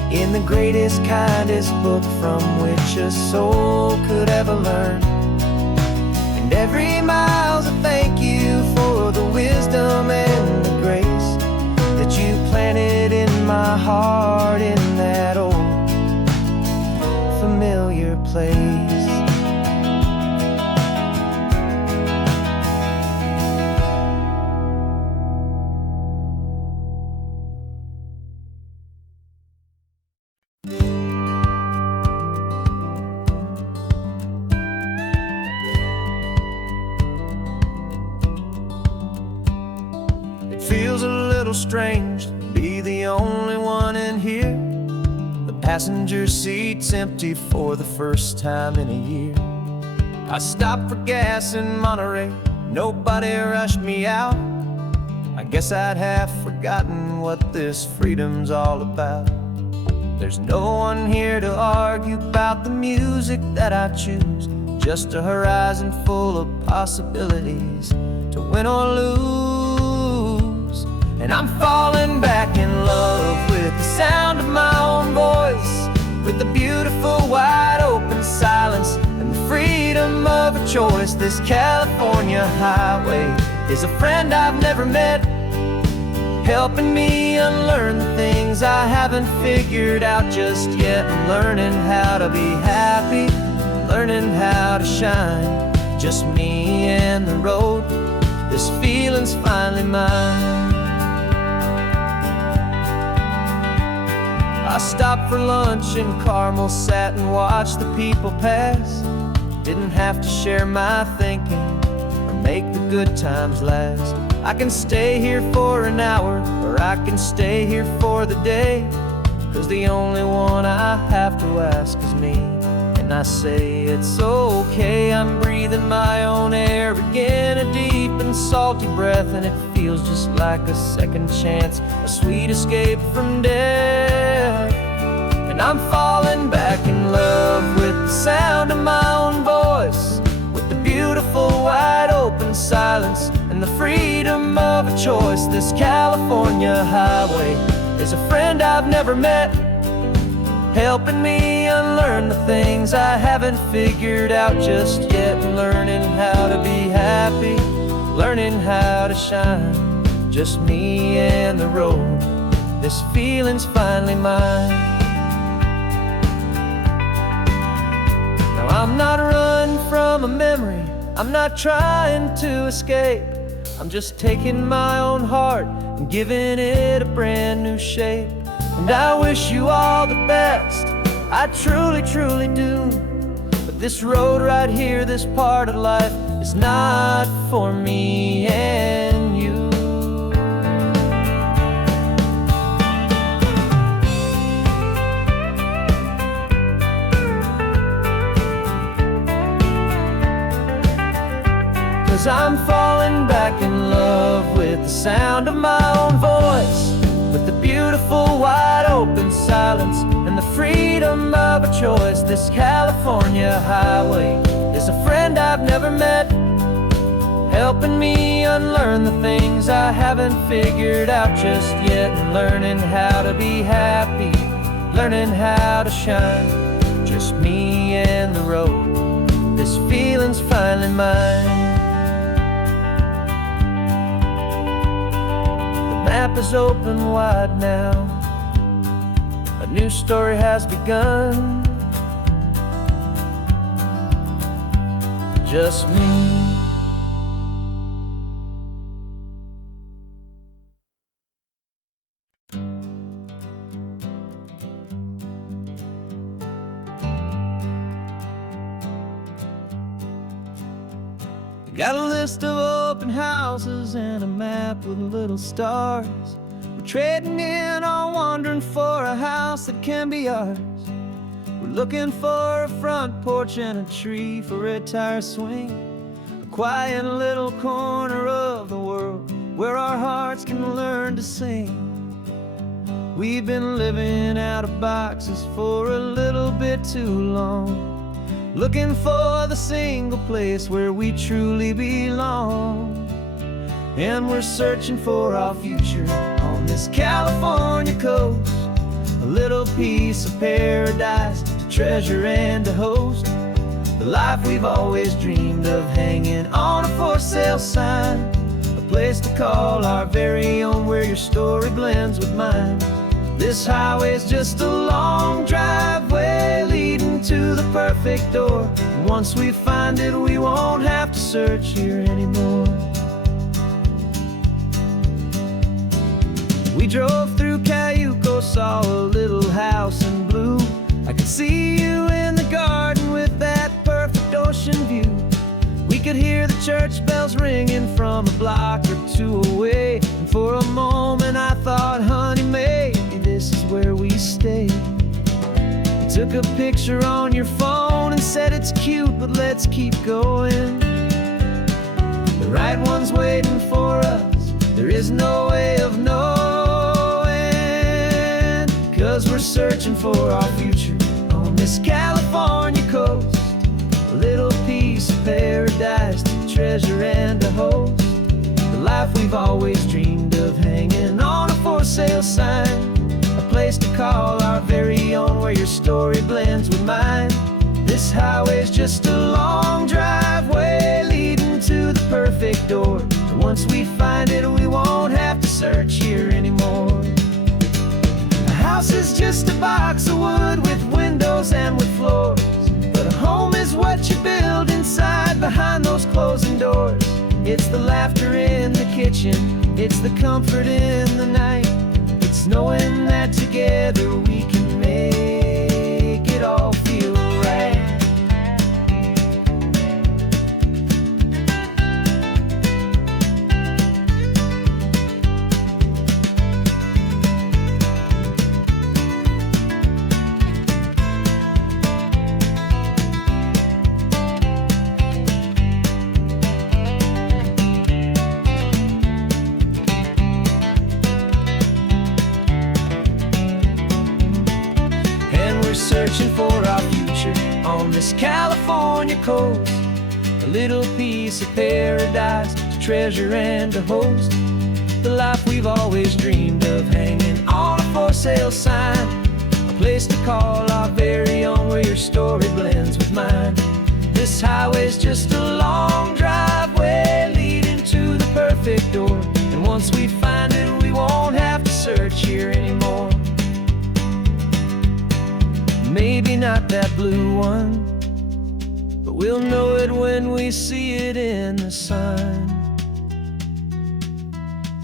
in the greatest, kindest book from which a soul could ever learn. And every mile's a thank you for the wisdom and the grace that you planted in my heart, in that old familiar place. It feels a little strange to be the only one in here. The passenger seat's empty for the first time in a year. I stopped for gas in Monterey, nobody rushed me out. I guess I'd have forgotten what this freedom's all about. There's no one here to argue about the music that I choose, just a horizon full of possibilities to win or lose. And I'm falling back in love with the sound of my own voice, with the beautiful wide open silence and the freedom of a choice. This California highway is a friend I've never met, helping me unlearn the things I haven't figured out just yet. I'm learning how to be happy, learning how to shine, just me and the road. This feeling's finally mine. I stopped for lunch in Carmel, sat and watched the people pass. Didn't have to share my thinking or make the good times last. I can stay here for an hour, or I can stay here for the day, 'cause the only one I have to ask is me. And I say it's okay, I'm breathing my own air again, a deep and salty breath, and it feels just like a second chance, a sweet escape from death. And I'm falling back in love with the sound of my own voice, with the beautiful wide open silence and the freedom of a choice. This California highway is a friend I've never met, helping me unlearn the things I haven't figured out just yet. Learning how to be happy, learning how to shine, just me and the road. This feeling's finally mine. Now I'm not running from a memory, I'm not trying to escape. I'm just taking my own heart and giving it a brand new shape. And I wish you all the best, I truly, truly do. But this road right here, this part of life, is not for me and you. 'Cause I'm falling back in love with the sound of my own voice, with the beautiful wide open silence and the freedom of a choice. This California highway is a friend I've never met, helping me unlearn the things I haven't figured out just yet. And learning how to be happy, learning how to shine, just me and the road. This feeling's finally mine. The map is open wide now, a new story has begun, just me. Got a list of open houses and a map with little stars. We're trading in or wandering for a house that can be ours. We're looking for a front porch and a tree for a tire swing, a quiet little corner of the world where our hearts can learn to sing. We've been living out of boxes for a little bit too long, looking for the single place where we truly belong. And we're searching for our future on this California coast, a little piece of paradise to treasure and to host, the life we've always dreamed of, hanging on a for sale sign, a place to call our very own, where your story blends with mine. This highway's just a long driveway leading to the perfect perfect door. And once we find it, we won't have to search here anymore. We drove through Cayuco, saw a little house in blue. I could see you in the garden with that perfect ocean view. We could hear the church bells ringing from a block or two away. And for a moment I thought, honey, maybe this is where we stay. You took a picture on your phone and said it's cute, but let's keep going. The right one's waiting for us, there is no way of knowing. 'Cause we're searching for our future on this California coast. A little piece of paradise to treasure and to host. The life we've always dreamed of, hanging on a for sale sign. A place to call our very own, where your story blends with mine. This highway's just a long driveway leading to the perfect door. And once we find it, we won't have to search here anymore. A house is just a box of wood with windows and with floors. But a home is what you build inside behind those closing doors. It's the laughter in the kitchen, it's the comfort in the night. It's knowing that together we can make it all feel right. Searching for our future on this California coast. A little piece of paradise to treasure and to host. The life we've always dreamed of, hanging on a for sale sign. A place to call our very own, where your story blends with mine. This highway's just a long driveway leading to the perfect door. And once we find it, we won't have to search here anymore. Maybe not that blue one, but we'll know it when we see it in the sun.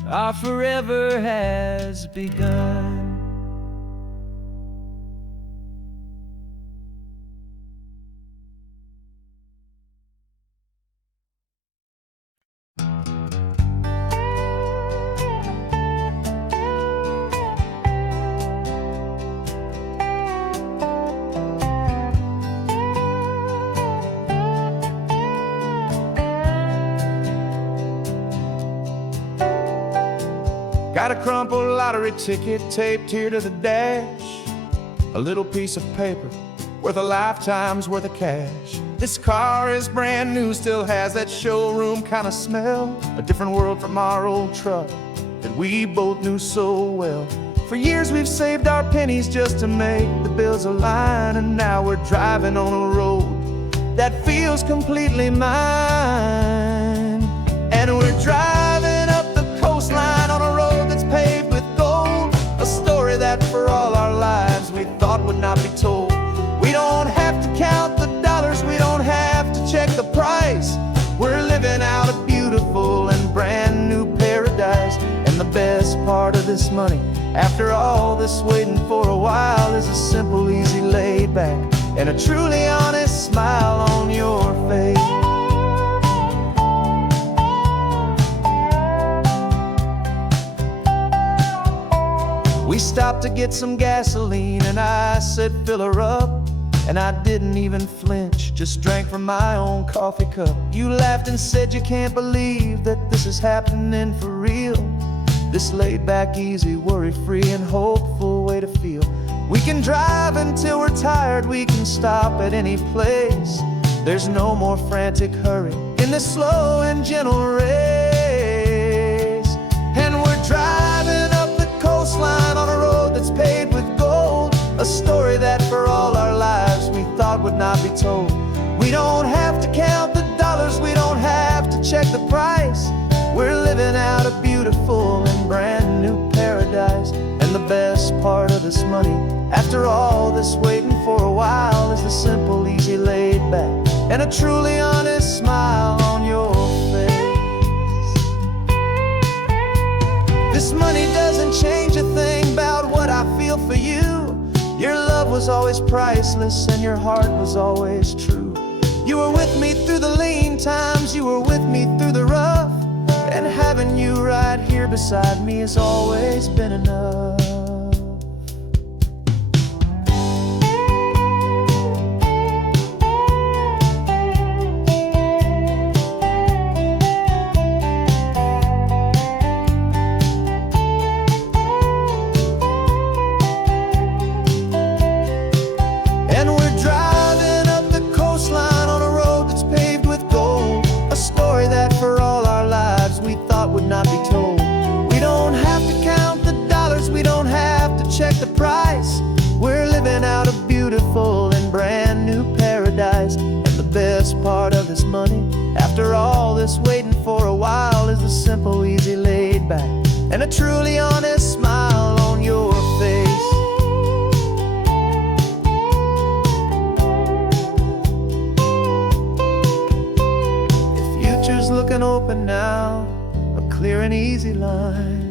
Our forever has begun. Got a crumpled lottery ticket taped here to the dash. A little piece of paper worth a lifetime's worth of cash. This car is brand new, still has that showroom kind of smell. A different world from our old truck that we both knew so well. For years we've saved our pennies just to make the bills align. And now we're driving on a road that feels completely mine. And we're driving up the coastline on a road that's paved with gold. A story that for all our lives we thought would not be told. We don't have to count the dollars, we don't have to check the price. We're living out a beautiful and brand new paradise. And the best part of this money, after all this waiting for a while, is a simple, easy, laid back and a truly honest smile on your face. We stopped to get some gasoline and I said fill her up. And I didn't even flinch, just drank from my own coffee cup. You laughed and said you can't believe that this is happening for real. This laid back, easy, worry-free and hopeful way to feel. We can drive until we're tired, we can stop at any place. There's no more frantic hurry in this slow and gentle race. And we're driving up the coastline on a road that's paved with gold. A story that for all our lives we thought would not be told. We don't have to count the dollars, we don't have to check the price. We're living out a beautiful and brand new paradise. And the best part of this money. After all this waiting for a while is the simple, easy, laid back, and a truly honest smile on your face. This money doesn't change a thing about what I feel for you. Your love was always priceless and your heart was always true. You were with me through the lean times, you were with me through the rough, and having you right here beside me has always been enough. And we're driving up the coastline on a road that's paved with gold, a story that for all our lives we thought would not be told. We don't have to count the dollars, we don't have to check the price. We're living out a beautiful and brand new paradise. And the best part of this money, after all this waiting for a while, is the simple, easy, laid back, and a truly honest smile on your face. Future's looking open now, a clear and easy line.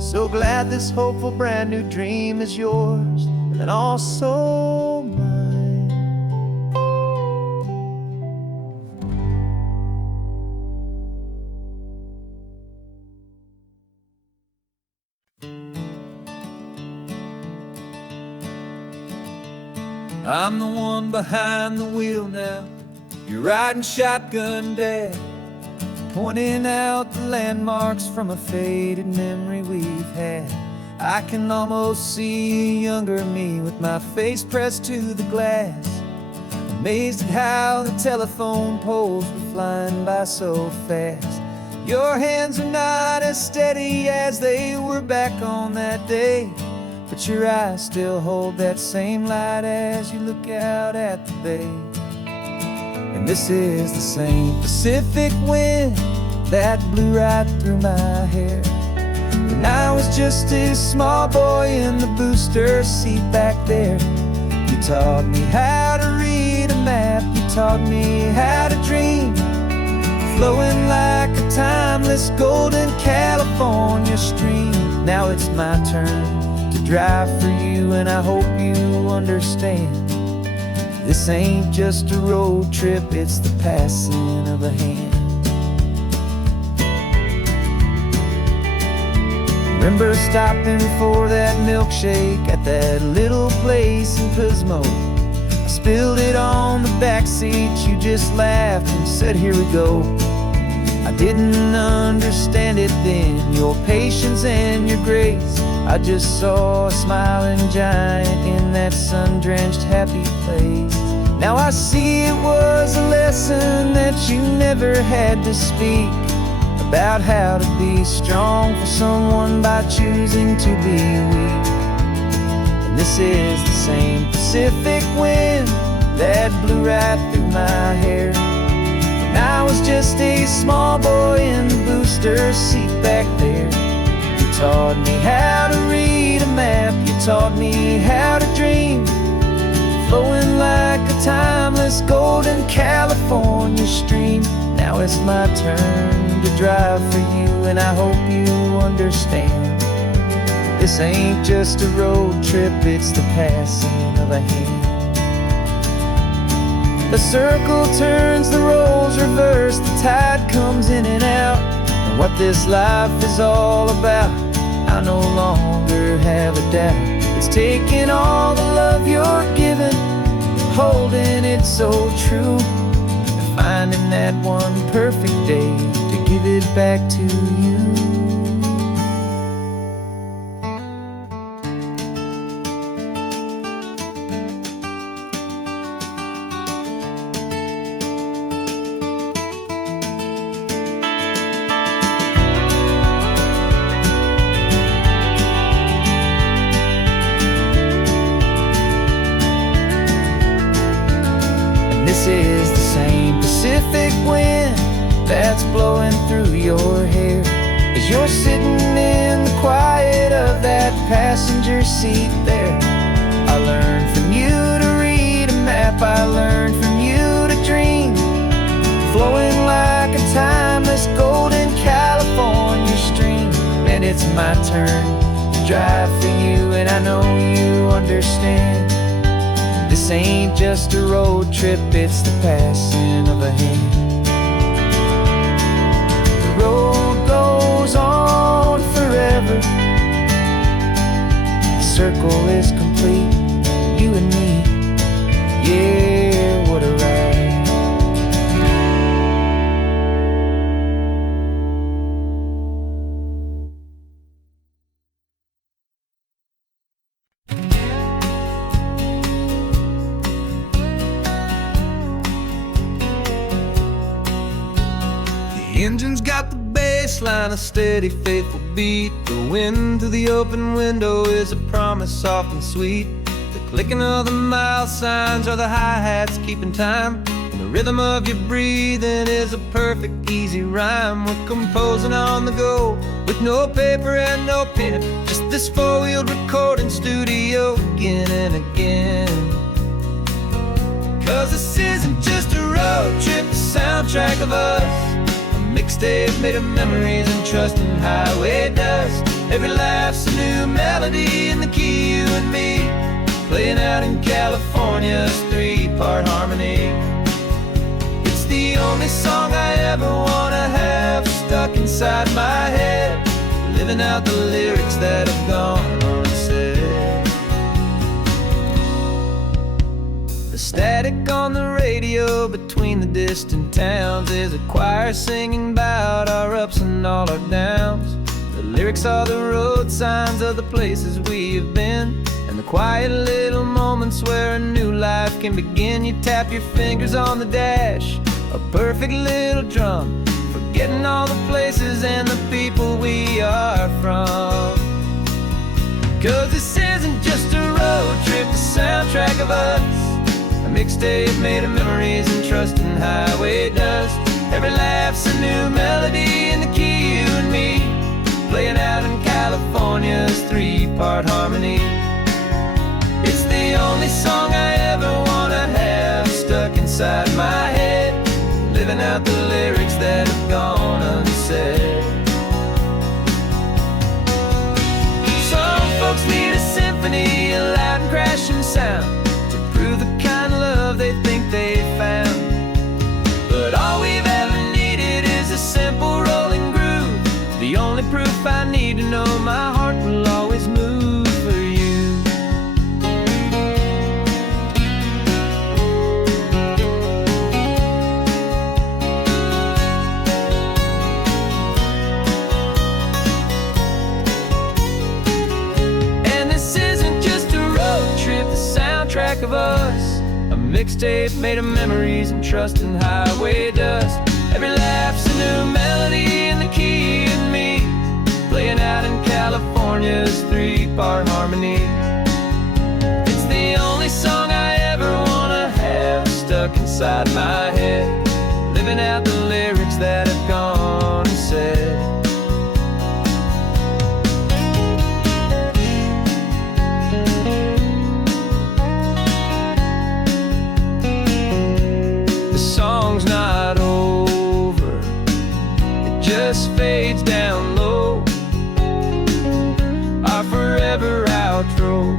So glad this hopeful brand new dream is yours and also mine. I'm the one behind the wheel now. You're riding shotgun, Dad, pointing out the landmarks from a faded memory we've had. I can almost see a younger me with my face pressed to the glass, amazed at how the telephone poles were flying by so fast. Your hands are not as steady as they were back on that day, but your eyes still hold that same light as you look out at the bay. And this is the same Pacific wind that blew right through my hair when I was just a small boy in the booster seat back there. You taught me how to read a map, you taught me how to dream, flowing like a timeless golden California stream. Now it's my turn to drive for you, and I hope you understand. This ain't just a road trip, it's the passing of a hand. Remember stopping for that milkshake at that little place in Pismo. I spilled it on the back seat, you just laughed and said, "Here we go." I didn't understand it then, your patience and your grace. I just saw a smiling giant in that sun-drenched happy place. Now I see it was a lesson that you never had to speak, about how to be strong for someone by choosing to be weak. And this is the same Pacific wind that blew right through my hair when I was just a small boy in the booster seat back there. You taught me how to read a map, you taught me how to dream, flowing like a timeless golden California stream. Now it's my turn to drive for you, and I hope you understand. This ain't just a road trip, it's the passing of a hand. The circle turns, the roles reverse, the tide comes in and out. And what this life is all about, I no longer have a doubt. It's taking all the love you're giving, holding it so true, and finding that one perfect day to give it back to you. This is the same Pacific wind that's blowing through your hair As you're sitting in the quiet of that passenger seat there, I learned from you to read a map, I learned from you to dream, flowing like a timeless golden California stream. And it's my turn to drive for you, and I know you understand. This ain't just a road trip, it's the passing of a hand. The road goes on forever, the circle is complete, you and me, yeah, what a ride. The engine's got the bass line, a steady, faithful beat. The wind through the open window is a promise soft and sweet. The clicking of the mile signs are the hi-hats keeping time, and the rhythm of your breathing is a perfect, easy rhyme. We're composing on the go with no paper and no pen, just this four-wheeled recording studio again and again. 'Cause this isn't just a road trip, the soundtrack of us, mixtape made of memories and trust in highway dust. Every laugh's a new melody in the key, you and me, playing out in California's three-part harmony. It's the only song I ever wanna have stuck inside my head, living out the lyrics that have gone unsaid. The static on the radio between the distant towns is a choir singing about our ups and all our downs. The lyrics are the road signs of the places we have been, and the quiet little moments where a new life can begin. You tap your fingers on the dash, a perfect little drum, forgetting all the places and the people we are from. 'Cause this isn't just a road trip, the soundtrack of us, a mixtape made of memories and trust in highway dust. Every laugh's a new melody in the key, you and me, playing out in California's three-part harmony. It's the only song I ever wanna have stuck inside my head, living out the lyrics that have gone unsaid. Some folks need a symphony, a loud and crashing sound, to prove the kind of love they think they found. But all we've ever needed is a simple rolling groove, the only proof I need to know my heart will always move for you. And this isn't just a road trip, the soundtrack of us, a mixtape made of memories and trust in highway dust. Every laugh's a new melody in the key, and me, playing out in California's three-part harmony. It's the only song I ever wanna have stuck inside my head, living out the lyrics that have gone unsaid. The song's not over, it just fades down low, our forever outro,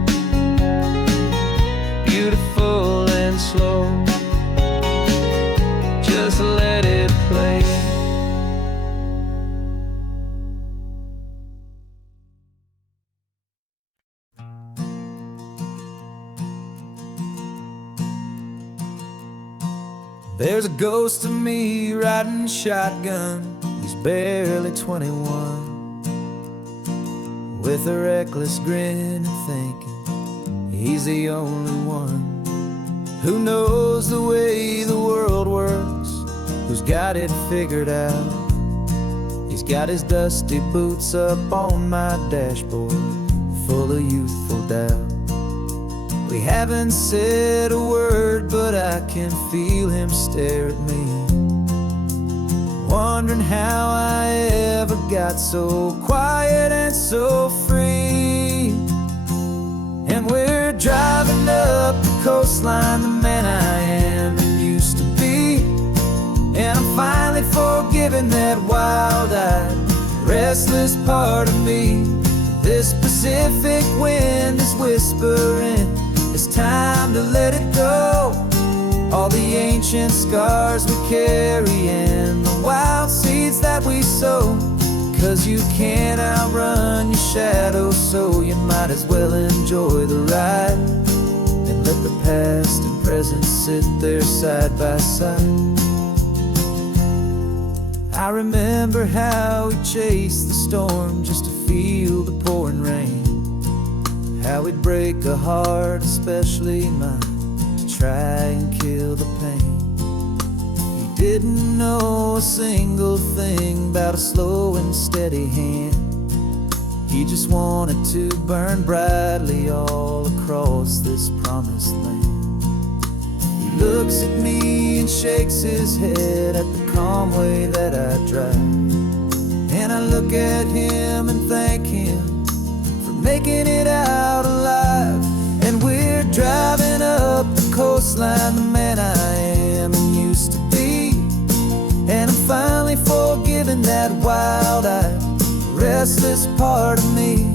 beautiful and slow, just let it play. There's a ghost of me riding shotgun, he's barely 21, with a reckless grin and thinking he's the only one who knows the way the world works, who's got it figured out. He's got his dusty boots up on my dashboard, full of youthful doubt. We haven't said a word, but I can feel him stare at me, wondering how I ever got so quiet and so free. And we're driving up the coastline, the man I am and used to be. And I'm finally forgiving that wild-eyed, restless part of me. This Pacific wind is whispering, it's time to let it go. All the ancient scars we carry and the wild seeds that we sow. 'Cause you can't outrun your shadow, so you might as well enjoy the ride and let the past and present sit there side by side. I remember how we chased the storm just to feel the pouring rain. How we'd break a heart, especially mine, to try and kill the pain. He didn't know a single thing about a slow and steady hand. He just wanted to burn brightly all across this promised land. He looks at me and shakes his head at the calm way that I drive. And I look at him and thank him for making it out alive. And we're driving up the coastline, the man I am and used to be. And I'm finally forgiving that wild-eyed, restless part of me.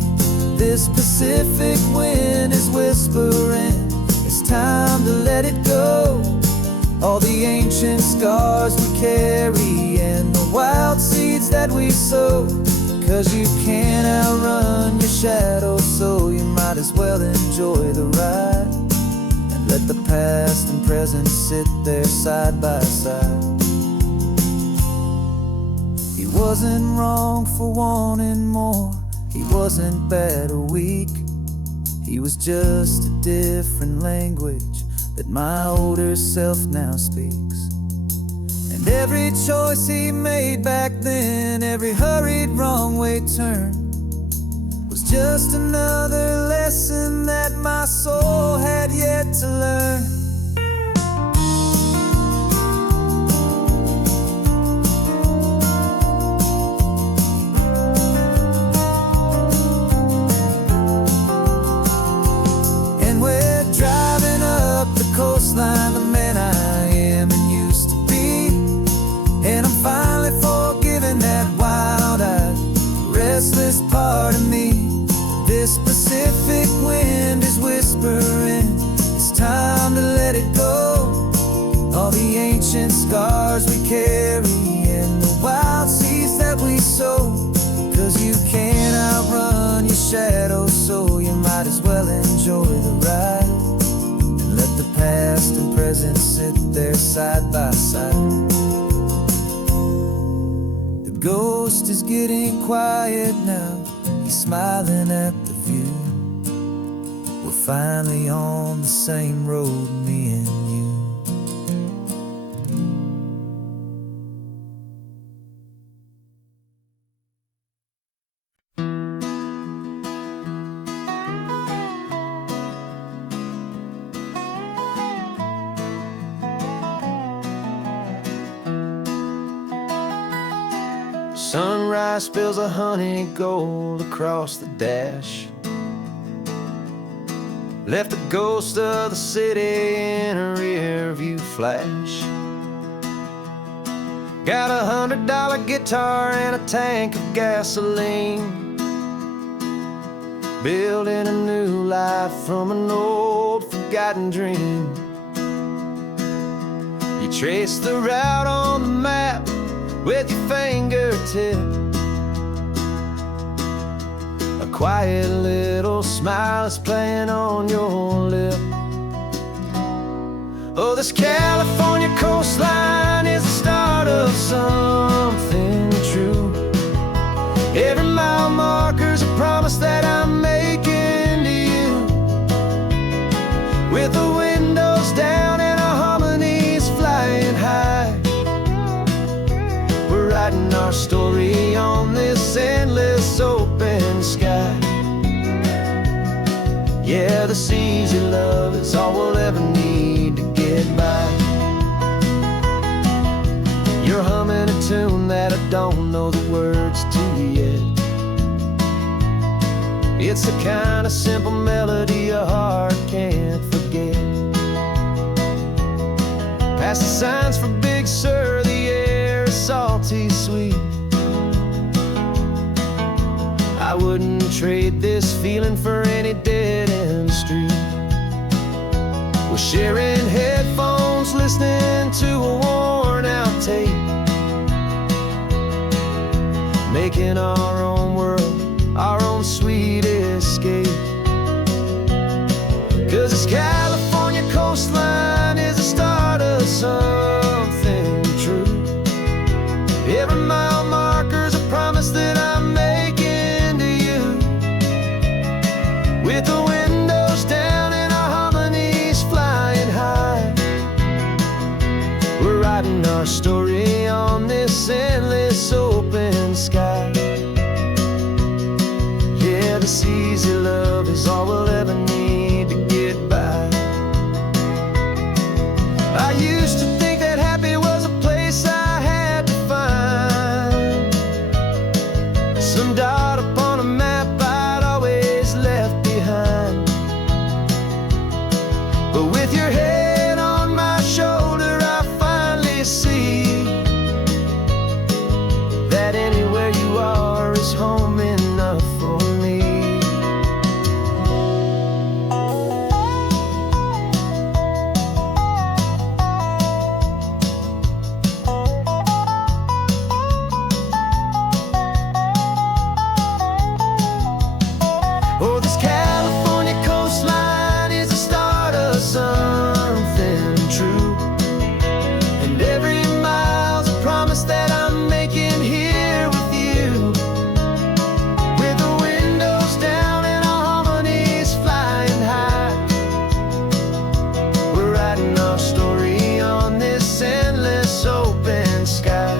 This Pacific wind is whispering, it's time to let it go. All the ancient scars we carry and the wild seeds that we sow. 'Cause you can't outrun your shadow, so you might as well enjoy the ride and let the past and present sit there side by side. He wasn't wrong for wanting more, he wasn't bad or weak. He was just a different language that my older self now speaks. And every choice he made back then, every hurried wrong way turn, was just another lesson that my soul had yet to learn. Coastline, the man I am and used to be. And I'm finally forgiving that wild-eyed, restless part of me. This Pacific wind is whispering, it's time to let it go. All the ancient scars we carry and the wild seeds that we sow. 'Cause you can't outrun your shadow, so you might as well enjoy the ride. Let the past and present sit there side by side. The ghost is getting quiet now, he's smiling at the view. We're finally on the same road, me and you. Sunrise spills a honey gold across the dash. Left the ghost of the city in a rear view flash. Got a $100 guitar and a tank of gasoline. Building a new life from an old forgotten dream. You trace the route on the map with your fingertip. A quiet little smile is playing on your lip. Oh, this California coastline is the start of something true. Every mile marker's a promise that I'm making to you. With the windows down and our harmonies flying high, writing our story on this endless open sky. Yeah, this easy love is all we'll ever need to get by. You're humming a tune that I don't know the words to yet. It's the kind of simple melody a heart can't forget. Past the signs for Big Sur, the air is salty sweet. I wouldn't trade this feeling for any dead-end street. We're sharing headphones, listening to a worn-out tape, making our own world, our own sweet escape. 'Cause this California coastline is the start of something true. Every mile marker's a promise that I'm making to you. With the windows down and our harmonies flying high, we're writing our story on this endless open sky. Yeah, this easy love is all we'll ever need to get by. I used to think that happy was a place I had to find, some dot upon a map I'd always left behind. But with your head on my shoulder, I finally see that anywhere you are is home enough for me. Oh, this California coastline is the start of something true. And every mile's a promise that I'm making here with you. With the windows down and our harmonies flying high, we're writing our story on this endless open sky.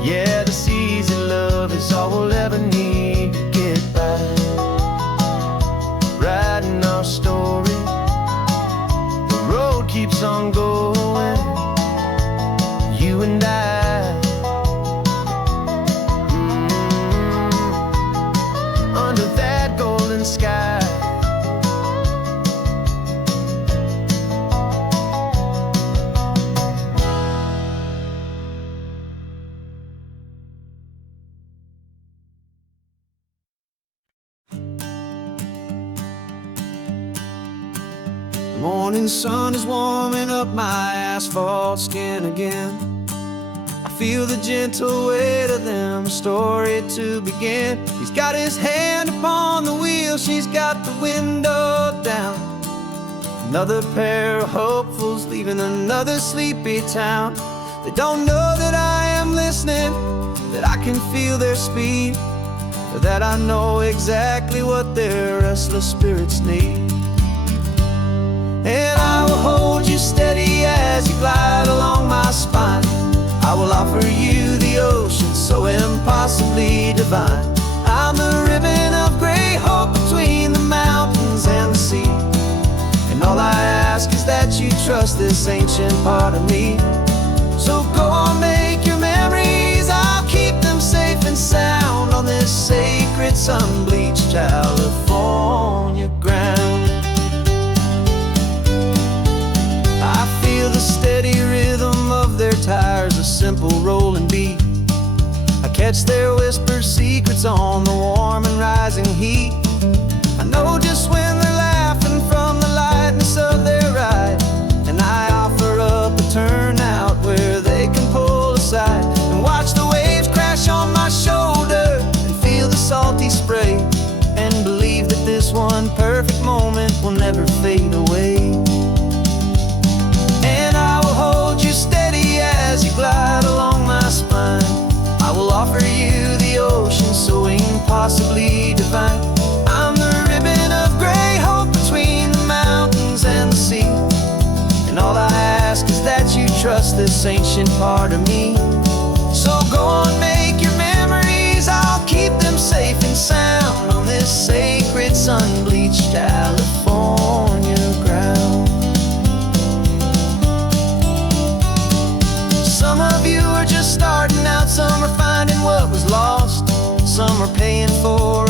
Yeah, this easy love is all we'll ever need to get by. Writing our story, the road keeps on going, you and I. Under that golden sky. The morning sun is warming up my asphalt skin again. I feel the gentle weight of them, story to begin. He's got his hand upon the wheel, she's got the window down. Another pair of hopefuls leaving another sleepy town. They don't know that I am listening, that I can feel their speed, or that I know exactly what their restless spirits need. And I will hold you steady as you glide along my spine. I will offer you the ocean so impossibly divine. I'm the ribbon of gray hope between the mountains and the sea. And all I ask is that you trust this ancient part of me. So go on, make your memories, I'll keep them safe and sound on this sacred sun-bleached California ground. I feel the steady rhythm of their tires, a simple rolling beat. I catch their whispered secrets on the warm and rising heat. I know just when they're laughing from the lightness of their ride, and I offer up a turnout where they can pull aside and watch the waves crash on my shoulder and feel the salty spray, and believe that this one perfect moment will never fade away. And I will hold you steady as you glide along my spine. I will offer you the ocean so impossibly divine. I'm the ribbon of gray hope between the mountains and the sea. And all I ask is that you trust this ancient part of me. So go on, make your memories, I'll keep them safe and sound on this sacred sun-bleached California ground. Some of you are just starting out, some are finding what was lost, some are paying for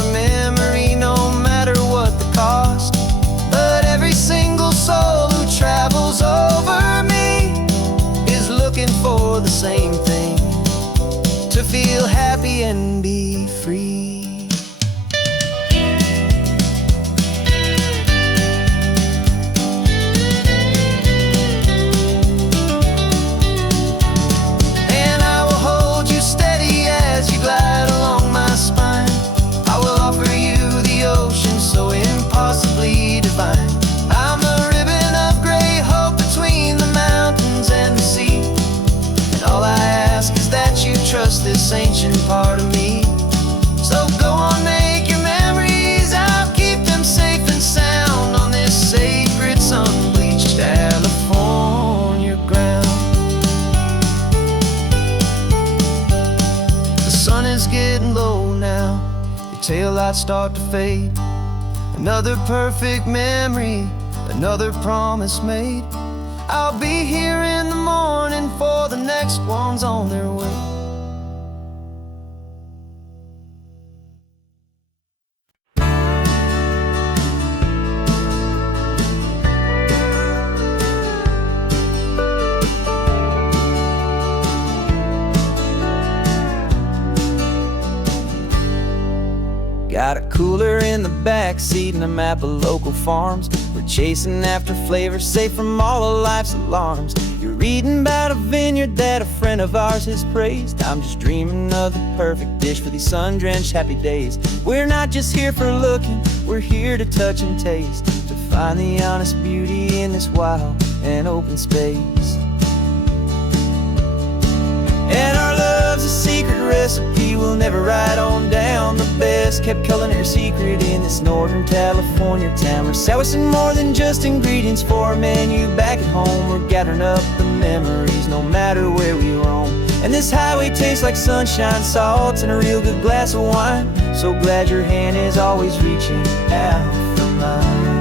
lights start to fade. Another perfect memory, another promise made. I'll be here in the morning for the next ones on their way. Got a cooler in the back seat and a map of local farms. We're chasing after flavors safe from all of life's alarms. You're reading about a vineyard that a friend of ours has praised. I'm just dreaming of the perfect dish for these sun-drenched happy days. We're not just here for looking, we're here to touch and taste, to find the honest beauty in this wild and open space. And our love's a secret recipe we'll never write on down. The best kept culinary secret in this Northern California town. We're selling more than just ingredients for a menu back at home. We're gathering up the memories no matter where we roam. And this highway tastes like sunshine, salt, and a real good glass of wine. So glad your hand is always reaching out for mine.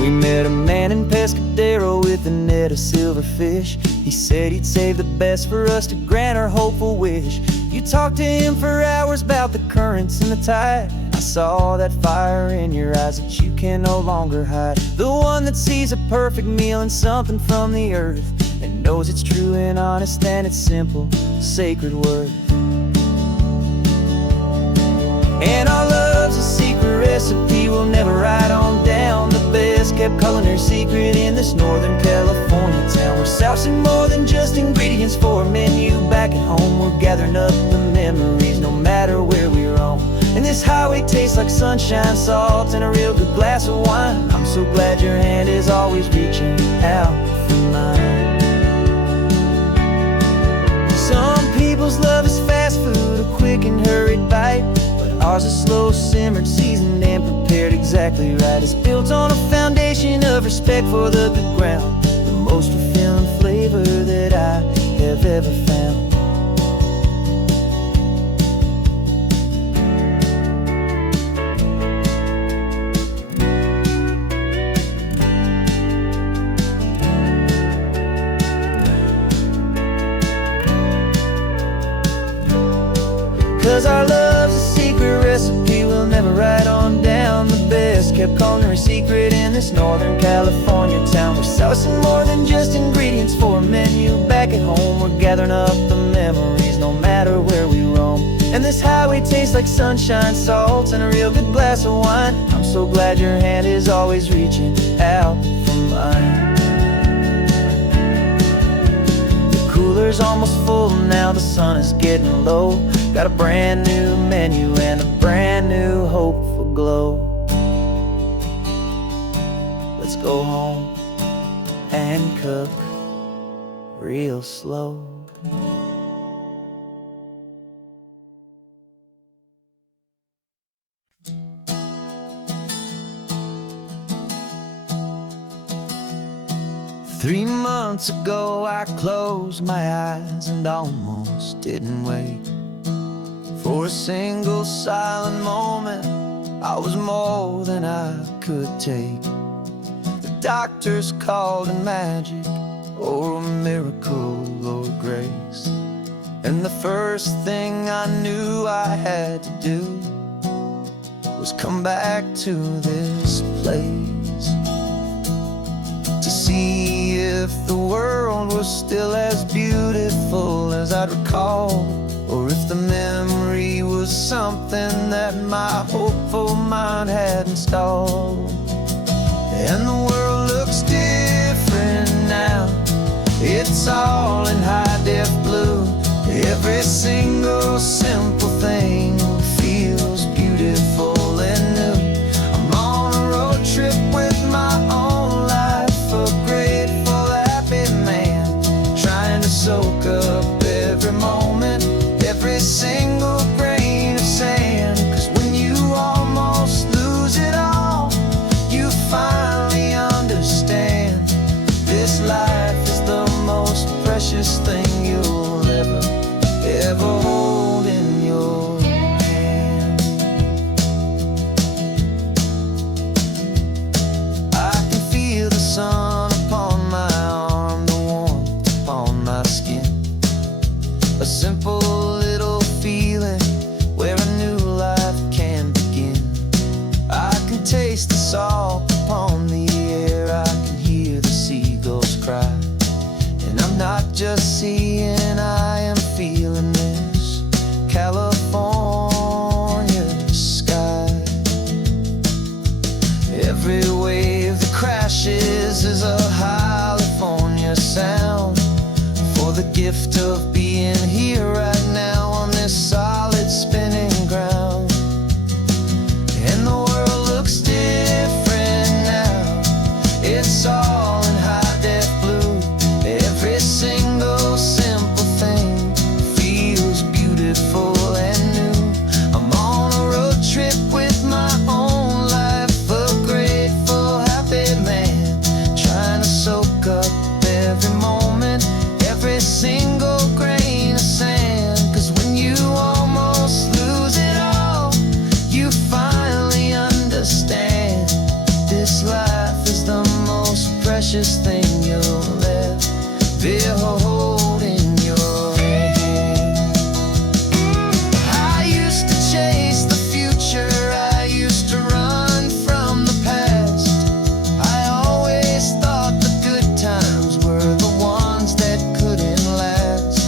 We met a man in Pescadero with a net of silverfish. He said he'd save the best for us to grant our hopeful wish. You talked to him for hours about the currents and the tide. I saw that fire in your eyes that you can no longer hide. The one that sees a perfect meal in something from the earth, and knows it's true and honest and it's simple, sacred worth. And our love's a secret recipe we'll never write on down. The best kept culinary secret in this Northern California town. We're sourcing more than just ingredients for a menu back at home. We're gathering up the memories no matter where we roam. And this highway tastes like sunshine, salt, and a real good glass of wine. I'm so glad your hand is always reaching out for mine. Some people's love is fast food, a quick and hurried bite. Ours is slow simmered, seasoned and prepared exactly right. It's built on a foundation of respect for the good ground, the most fulfilling flavor that I have ever found. 'Cause our love's a secret recipe we'll never write on down. The best kept culinary secret in this Northern California town. We're sourcing more than just ingredients for a menu back at home. We're gathering up the memories no matter where we roam. And this highway tastes like sunshine, salt, and a real good glass of wine. I'm so glad your hand is always reaching out for mine. The cooler's almost full now, the sun is getting low. Got a brand new menu and a brand new hopeful glow. Let's go home and cook real slow. Three months ago I closed my eyes and almost didn't wake. For a single silent moment, I was more than I could take. The doctors called it magic, or a miracle, or grace. And the first thing I knew I had to do was come back to this place, to see if the world was still as beautiful as I'd recall, or if the memory was something that my hopeful mind had installed. And the world looks different now, it's all in high-def blue. Every single simple thing feels beautiful and new. I'm on a road trip with my own life, a grateful, happy man, trying to soak up every moment, every single grain of sand. 'Cause when you almost lose it all, you finally understand this life is the most precious thing you'll ever simple little feeling where a new life can begin. I can taste the salt upon the air, I can hear the seagulls cry. And I'm not just seeing, I am feeling this California sky. Every wave that crashes is a California sound, for the gift of being here right now on this solid spinning ground. And the world looks different now, it's all in high-def blue. Every single simple thing feels beautiful and new. I'm on a road trip with my own life, a grateful, happy man, trying to soak up every moment, every single grain of sand. 'Cause when you almost lose it all, you finally understand this life is the most precious thing you'll ever hold in your hand. I used to chase the future, I used to run from the past. I always thought the good times were the ones that couldn't last.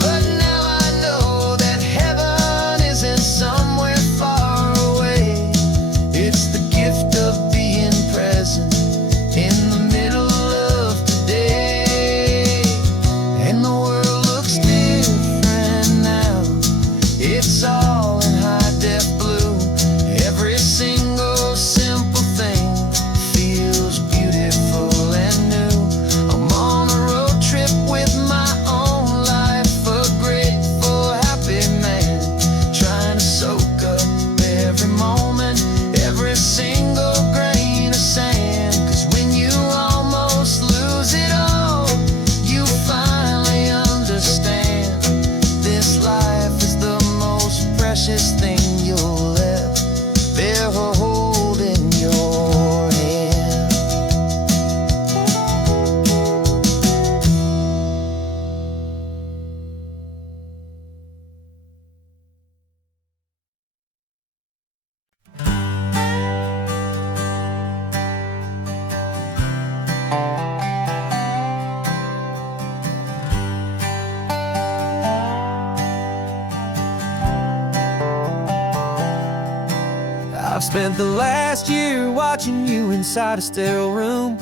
But now I know that heaven isn't somewhere far away. It's the gift of being present in the middle of today. And the world looks different now, it's all in high-def blue. Every single simple thing feels beautiful and new. I'm on a road trip with my own life, a grateful, happy man, trying to soak up every moment, every single grain of sand. 'Cause when you almost lose it all, you finally understand this life is the most precious thing you'll ever hold in your hand. I've spent the last year watching you inside a sterile room,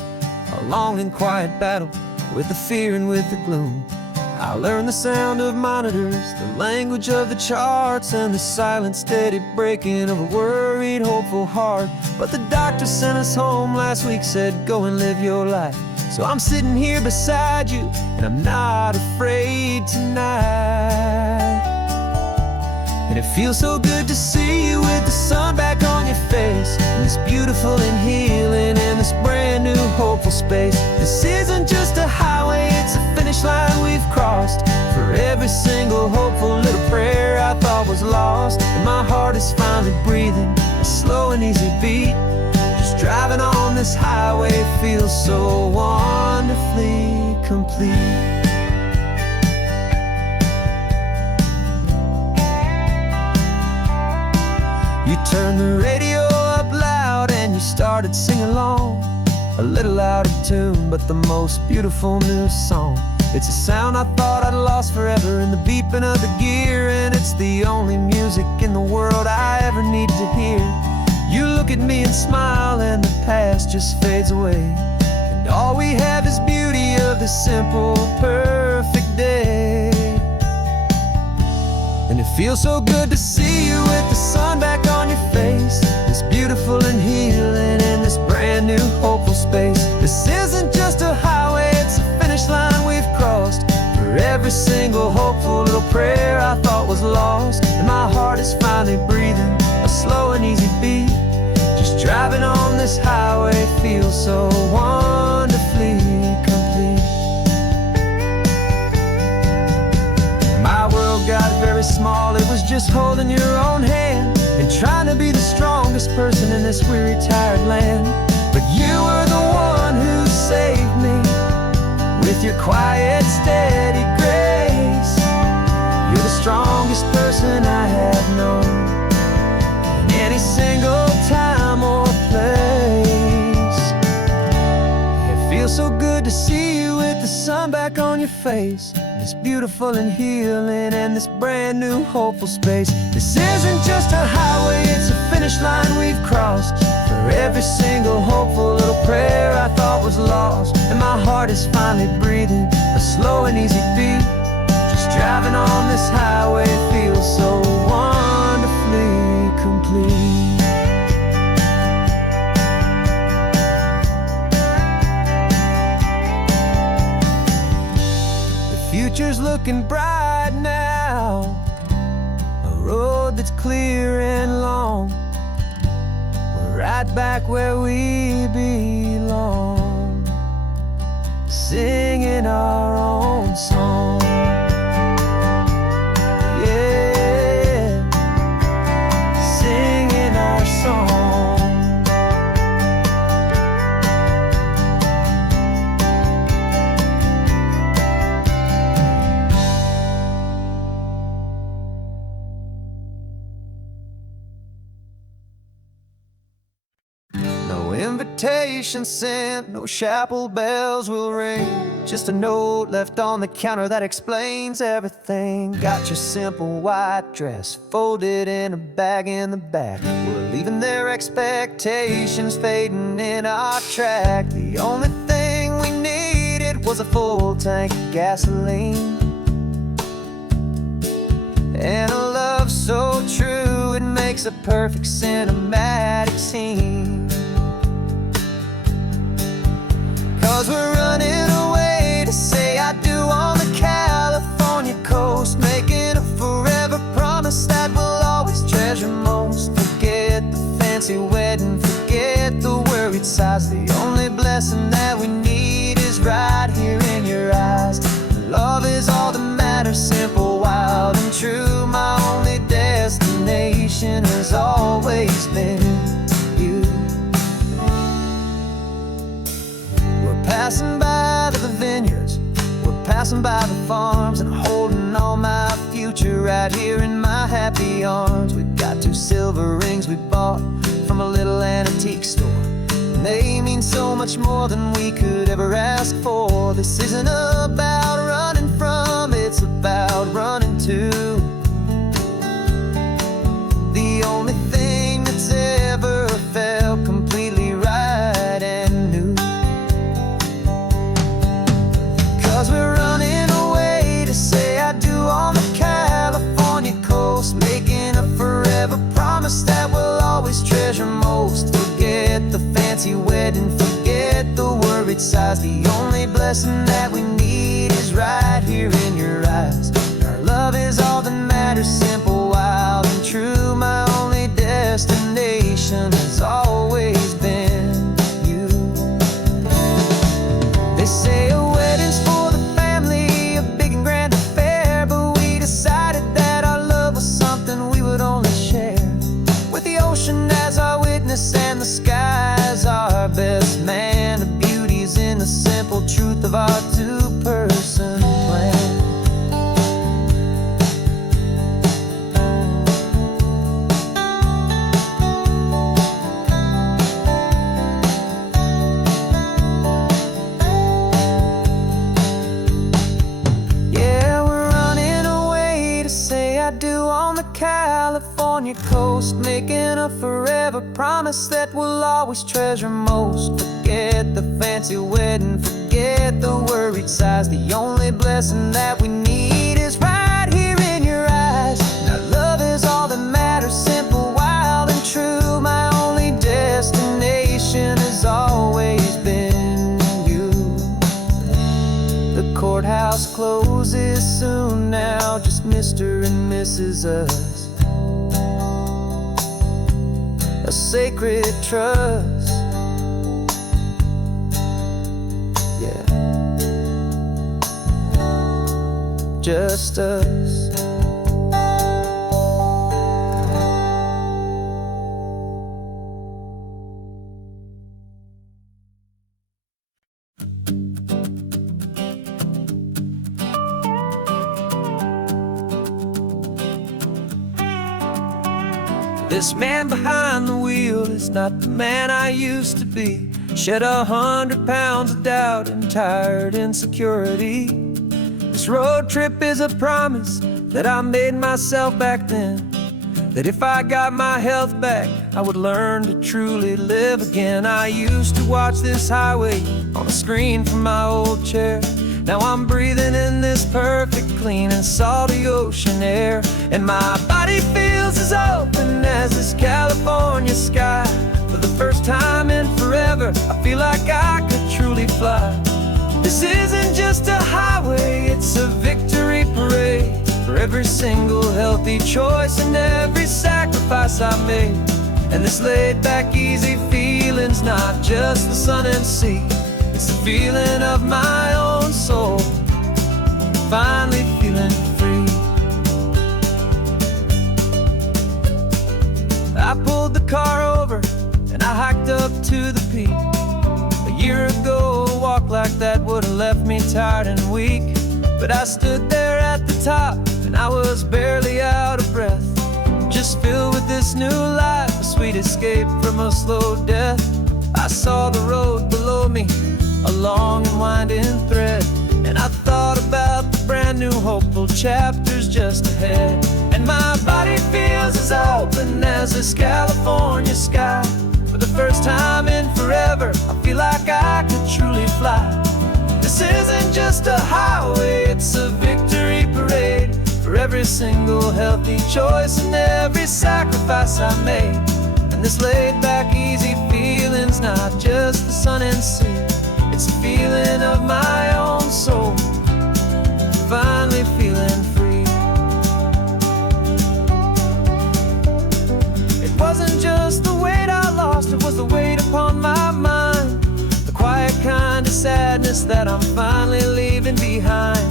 a long and quiet battle with the fear and with the gloom. I learned the sound of monitors, the language of the charts, and the silent, steady breaking of a worried, hopeful heart. But the doctor sent us home last week, said go and live your life. So I'm sitting here beside you, and I'm not afraid tonight. And it feels so good to see you with the sun back on your face, and this beautiful and healing in this brand new hopeful space. This isn't just a highway, it's a finish line we've crossed. For every single hopeful little prayer I thought was lost, and my heart is finally breathing a slow and easy beat. Just driving on this highway feels so wonderfully complete. You turned the radio up loud and you started singing along, a little out of tune, but the most beautiful new song. It's a sound I thought I'd lost forever in the beeping of the gear, and it's the only music in the world I ever need to hear. You look at me and smile and the past just fades away, and all we have is beauty of the simple, perfect day. And it feels so good to see you with the sun back on your face, this beautiful and healing in this brand new hopeful space. This isn't just a highway, it's a finish line we've crossed. For every single hopeful little prayer I thought was lost, and my heart is finally breathing a slow and easy beat. Just driving on this highway feels so wonderfully complete. My world got very small, it was just holding your own hand and trying to be the strongest person in this weary, tired land. But you were the one who saved me with your quiet, steady grace. your face. It's beautiful and healing, and this brand new hopeful space. This isn't just a highway, it's a finish line we've crossed. For every single hopeful little prayer I thought was lost, and my heart is finally breathing a slow and easy beat. Just driving on this highway feels so wonderfully complete. Future's looking bright now, a road that's clear and long. We're right back where we belong, singing our own song. Yeah, singing our song. No invitation sent, no chapel bells will ring. Just a note left on the counter that explains everything. Got your simple white dress folded in a bag in the back. We're leaving their expectations fading in our track. The only thing we needed was a full tank of gasoline, and a love so true it makes a perfect cinematic scene. 'Cause we're running away to say I do on the California coast, making a forever promise that we'll always treasure most. Forget the fancy wedding, forget the worried sighs. The only blessing that we need is right here in your eyes. Love is all that matters, simple, wild, and true. My only destination has always been you. We're passing by the vineyards, we're passing by the farms, and holding all my future right here in my happy arms. We've got 2 silver rings we bought from a little antique store, and they mean so much more than we could ever ask for. This isn't about running from, it's about running to. The only thing that's ever felt completely right and new. 'Cause we're running away to say I do on the California coast, making a forever promise that we'll always treasure most. Forget the fancy wedding, forget the worried sighs. The only blessing that we need is right here in your eyes. Our love is all that matters, simple, wild, and true. My only destination has always been you. They say a wedding's for the family, a big and grand affair, but we decided that our love was something we would only share with the ocean as our witness and the sky as our best man. The beauty's in the simple truth of our 2-person plan. Yeah, we're running away to say I do on the California coast, making a forever promise that we'll always treasure most. Forget the fancy wedding, forget the worried sighs. The only blessing that we need is right here in your eyes. Now love is all that matters, simple, wild, and true. My only destination has always been you. The courthouse closes soon now, just Mr. and Mrs. Us. A sacred trust. Yeah, just us. This man behind the wheel is not the man I used to be. Shed 100 pounds of doubt and tired insecurity. This road trip is a promise that I made myself back then, that if I got my health back, I would learn to truly live again. I used to watch this highway on a screen from my old chair. Now I'm breathing in this perfect, clean and salty ocean air, and my body feels as open as this California sky. For the first time in forever, I feel like I could truly fly. This isn't just a highway, it's a victory parade for every single healthy choice and every sacrifice I made. And this laid back, easy feeling's not just the sun and sea, it's the feeling of my own soul, finally feeling free. I pulled the car over and I hiked up to the peak. A year ago, a walk like that would've left me tired and weak, but I stood there at the top and I was barely out of breath, just filled with this new life, a sweet escape from a slow death. I saw the road below me, a long and winding thread, and I thought about the brand new hopeful chapters just ahead. And my body feels as open as this California sky. For the first time in forever, I feel like I could truly fly. This isn't just a highway, it's a victory parade for every single healthy choice and every sacrifice I made. And this laid back, easy feeling's not just the sun and sea, it's a feeling of my own soul, finally feeling free. It wasn't just the weight I lost, it was the weight upon my mind, the quiet kind of sadness that I'm finally leaving behind.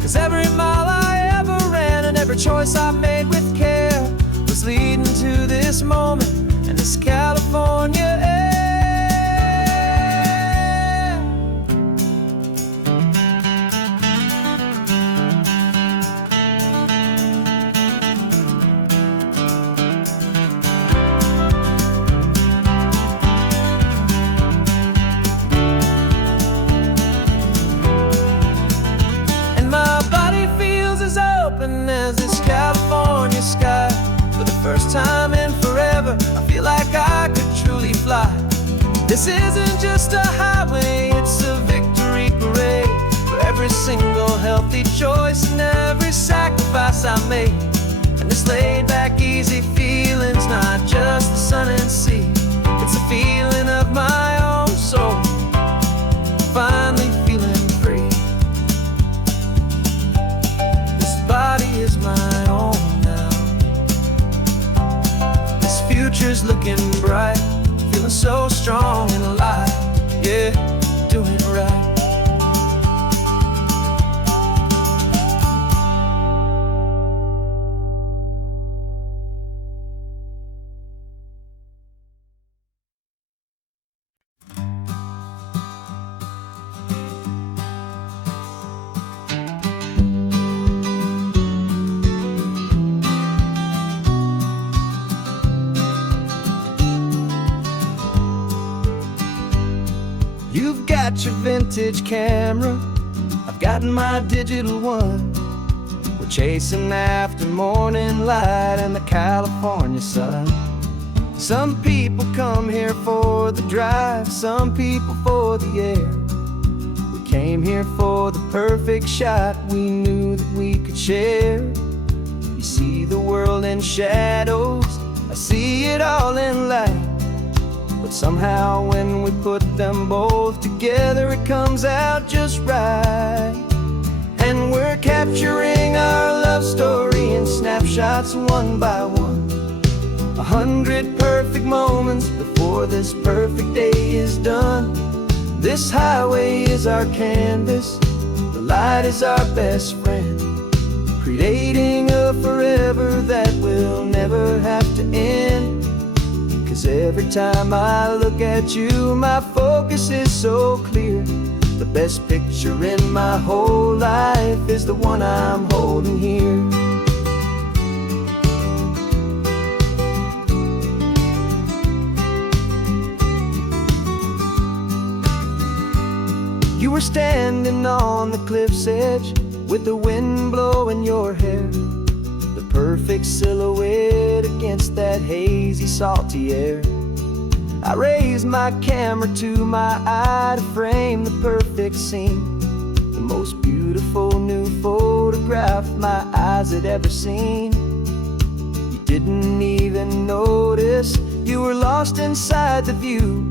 'Cause every mile I ever ran and every choice I made with care was leading to this moment and this California air. As this California sky, for the first time in forever, I feel like I could truly fly. This isn't just a highway, it's a victory parade for every single healthy choice and every sacrifice I made. And this laid back, easy feeling's not just the sun and sea, it's a feeling of my own soul, finally feeling free. Body is my own now. This future's looking bright, feeling so strong and alive. Yeah, doing right. You've got your vintage camera, I've got my digital one. We're chasing after morning light and the California sun. Some people come here for the drive, some people for the air. We came here for the perfect shot we knew that we could share. You see the world in shadows, I see it all in light. But somehow when we put them both together, it comes out just right. And we're capturing our love story in snapshots one by one. 100 perfect moments before this perfect day is done. This highway is our canvas, the light is our best friend, creating a forever that will never have to end. 'Cause every time I look at you, my focus is so clear. The best picture in my whole life is the one I'm holding here. You were standing on the cliff's edge, with the wind blowing your hair, the perfect silhouette against that hazy, salty air. I raised my camera to my eye to frame the perfect scene, the most beautiful new photograph my eyes had ever seen. You didn't even notice you were lost inside the view,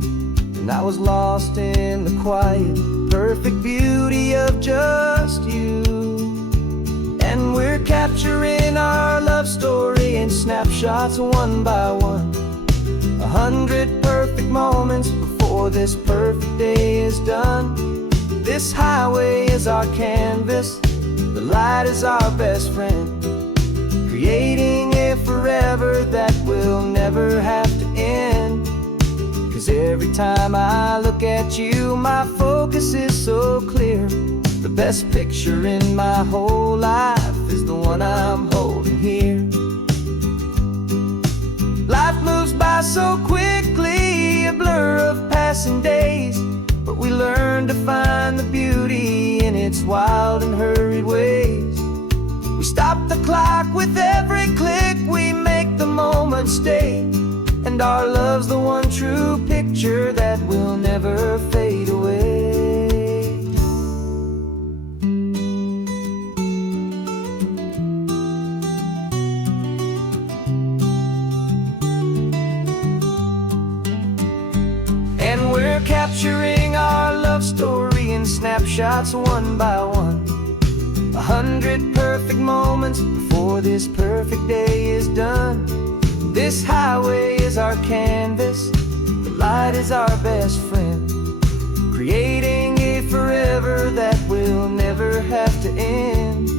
and I was lost in the quiet, perfect beauty of just you. And we're capturing our love story in snapshots one by one, 100 perfect moments before this perfect day is done. This highway is our canvas, the light is our best friend, creating a forever that will never have to end. 'Cause every time I look at you, my focus is so clear. The best picture in my whole life is the one I'm holding here. Life moves by so quickly, a blur of passing days, but we learn to find the beauty in its wild and hurried ways. We stop the clock with every click, we make the moment stay, and our love's the one true picture that will never fade away. And we're capturing our love story in snapshots one by one, 100 perfect moments before this perfect day is done. This highway is our canvas, the light is our best friend, creating a forever that will never have to end.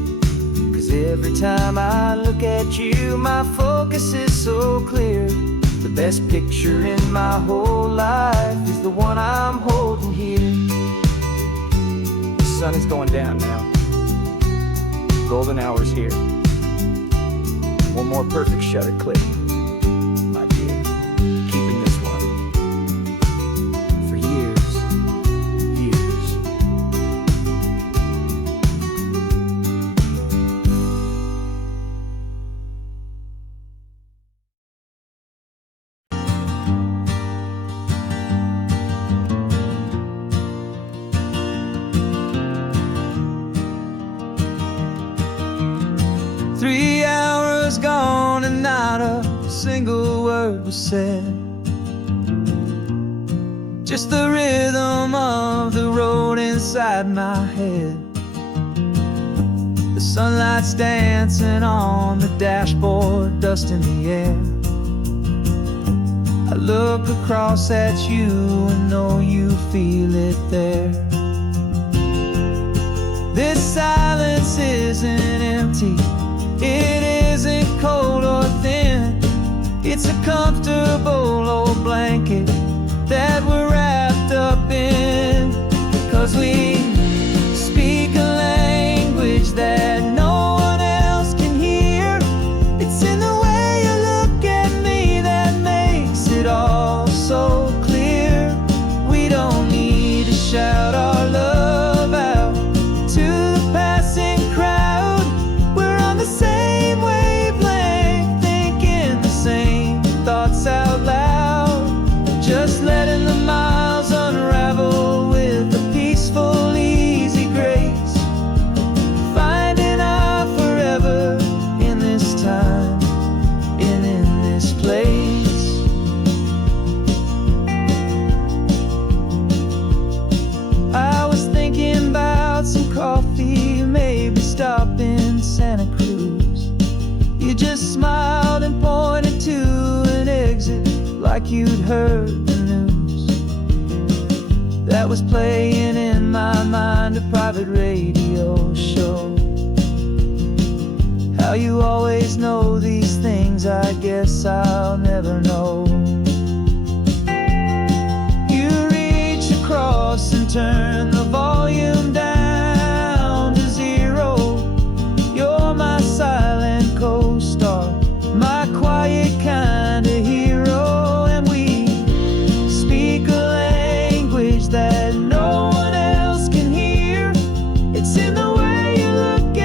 'Cause every time I look at you, my focus is so clear. The best picture in my whole life is the one I'm holding here. The sun is going down now. Golden hour's here. One more perfect shutter click, my dear. Keeping this one for years, years. 3 hours gone and not a single word was said. Just the rhythm of the road inside my head. The sunlight's dancing on the dashboard, dust in the air. I look across at you and know you feel it there. This silence isn't empty, it isn't cold or thin. It's a comfortable old blanket that we're wrapped up in. 'Cause we speak a language that no one else can hear. It's in the way you look at me that makes it all so clear. We don't need to shout our love out to the passing crowd. We're on the same wavelength, thinking the same thoughts out loud. Just letting the miles unravel with a peaceful, easy grace. Finding our forever in this time and in this place. I was thinking about some coffee, maybe stop in Santa Cruz. You just smiled and pointed to an exit like you'd heard the news. That was playing in my mind, a private radio show. How you always know these things, I guess I'll never know. You reach across and turn the volume down to 0. You're my silent co-star, my quiet kind of hero. And we speak a language that no one else can hear. It's in the way you look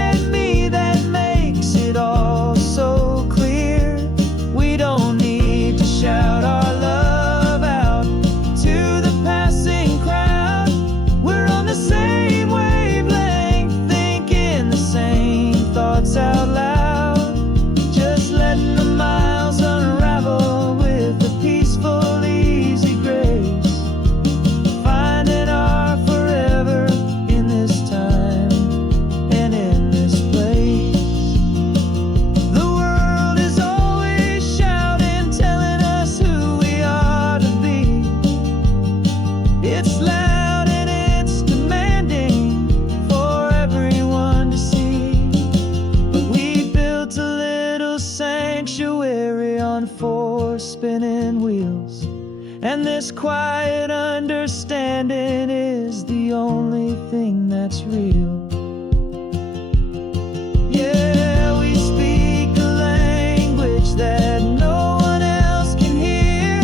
and four spinning wheels. And this quiet understanding is the only thing that's real. Yeah, we speak a language that no one else can hear.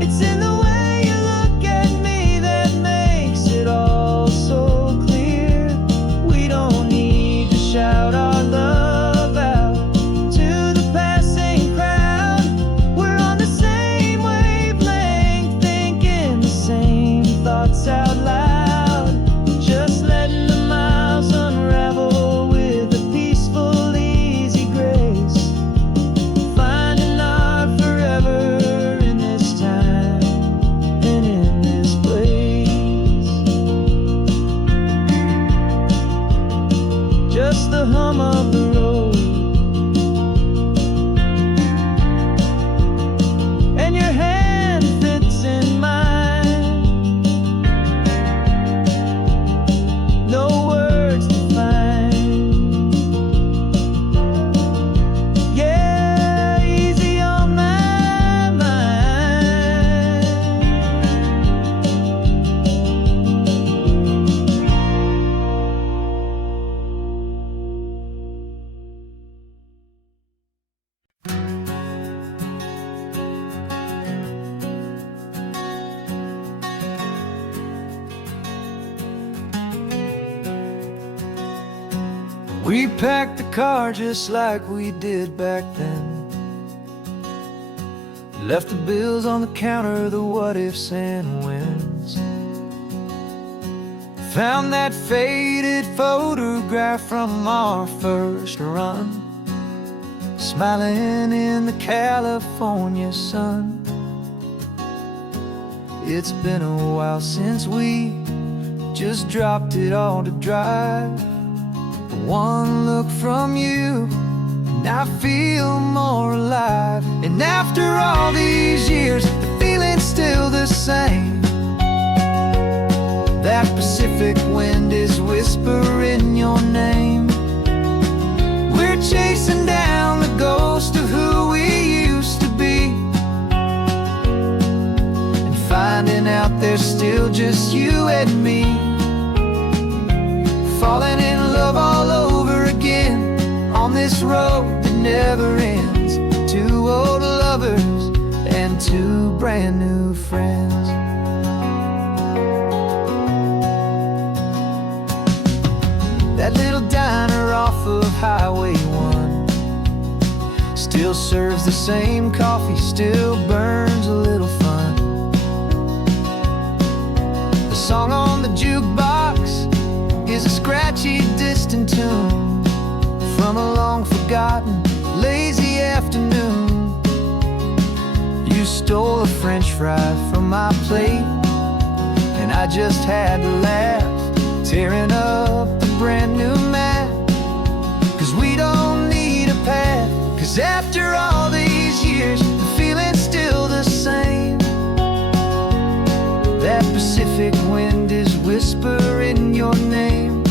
It's in the way you look at me that makes it all so clear. We don't need to shout our love out to the passing crowd. We're on the same wavelength, thinking the same thoughts out loud. Just letting the miles unravel with a peaceful, easy grace. Finding our forever in this time and in this place. Just the hum of the road and your hand fits in mine. No words to find. Yeah, easy on my mind. We packed the car just like we did back then. Left the bills on the counter, the what ifs and whens. Found that faded photograph from our first run, smiling in the California sun. It's been a while since we just dropped it all to drive. One look from you and I feel more alive. And after all these years, the feeling's still the same. That Pacific wind is whispering your name. We're chasing down the ghost of who we used to be, and finding out there's still just you and me. Falling in love all over again on this road that never ends. Two old lovers and two brand new friends. That little diner off of Highway 1 still serves the same coffee, still burns a little fun. The song on the jukebox is a scratchy, distant tune from a long forgotten, lazy afternoon. You stole a French fry from my plate, and I just had to laugh, tearing up the brand new map. Cause we don't need a path, cause after all these years, the feeling's still the same. That Pacific wind is whispering your name.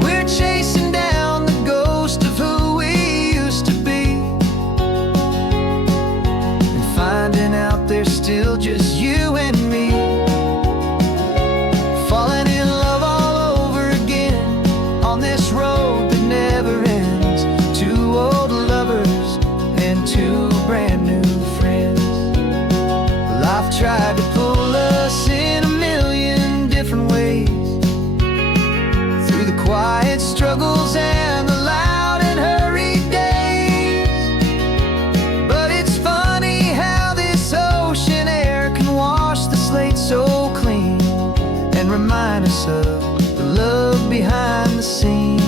We're chasing down the ghost of who we used to be, and finding out there's still just you and me. Falling in love all over again on this road that never ends. Two old lovers and two brand new friends. Life tried to pull us in a million different ways, through the quiet struggles and the loud and hurried days. But it's funny how this ocean air can wash the slate so clean and remind us of the love behind the scenes.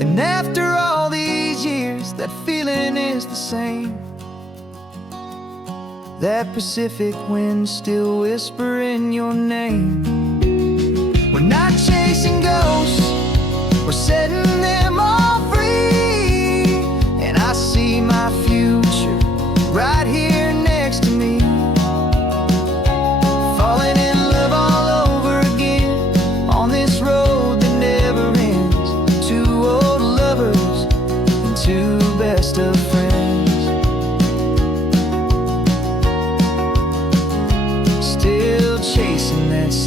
And after all these years, that feeling is the same. That Pacific wind still whispering your name. We're not chasing ghosts, we're setting them all free. And I see my future right here next to me. Falling in love all over again on this road that never ends. Two old lovers and two best of friends.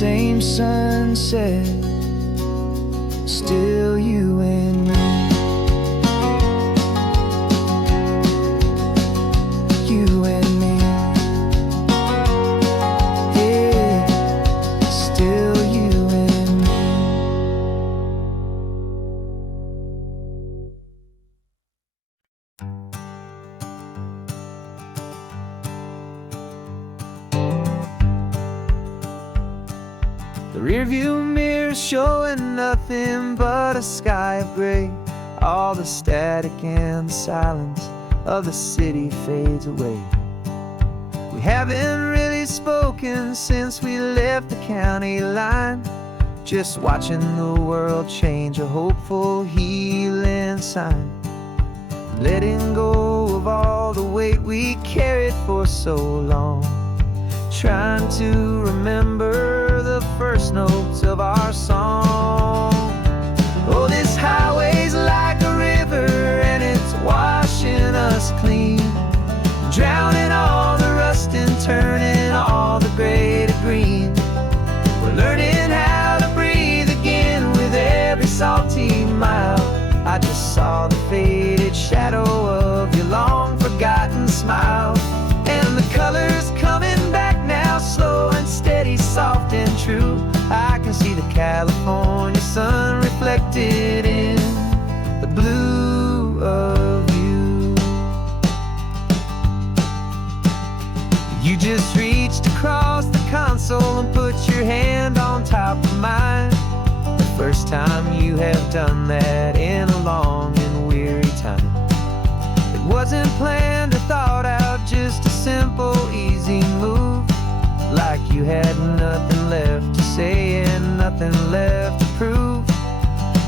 same sunset, still you and me. You and me. Yeah, still you and me. The rearview mirror showing nothing but a sky of gray. All the static and the silence of the city fades away. We haven't really spoken since we left the county line, just watching the world change, a hopeful healing sign. Letting go of all the weight we carried for so long, trying to remember the first notes of our song. Oh, this highway's like a river and it's washing us clean, drowning all the rust and turning all the gray to green. We're learning how to breathe again with every salty mile. I just saw the faded shadow of your long forgotten smile, and the colors coming back now, slow and steady, soft and true. I can see the California sun reflected in the blue of you. You just reached across the console and put your hand on top of mine. The first time you have done that in a long and weary time. It wasn't planned or thought out, just a simple, easy move. Like you had nothing left to say and nothing left to prove.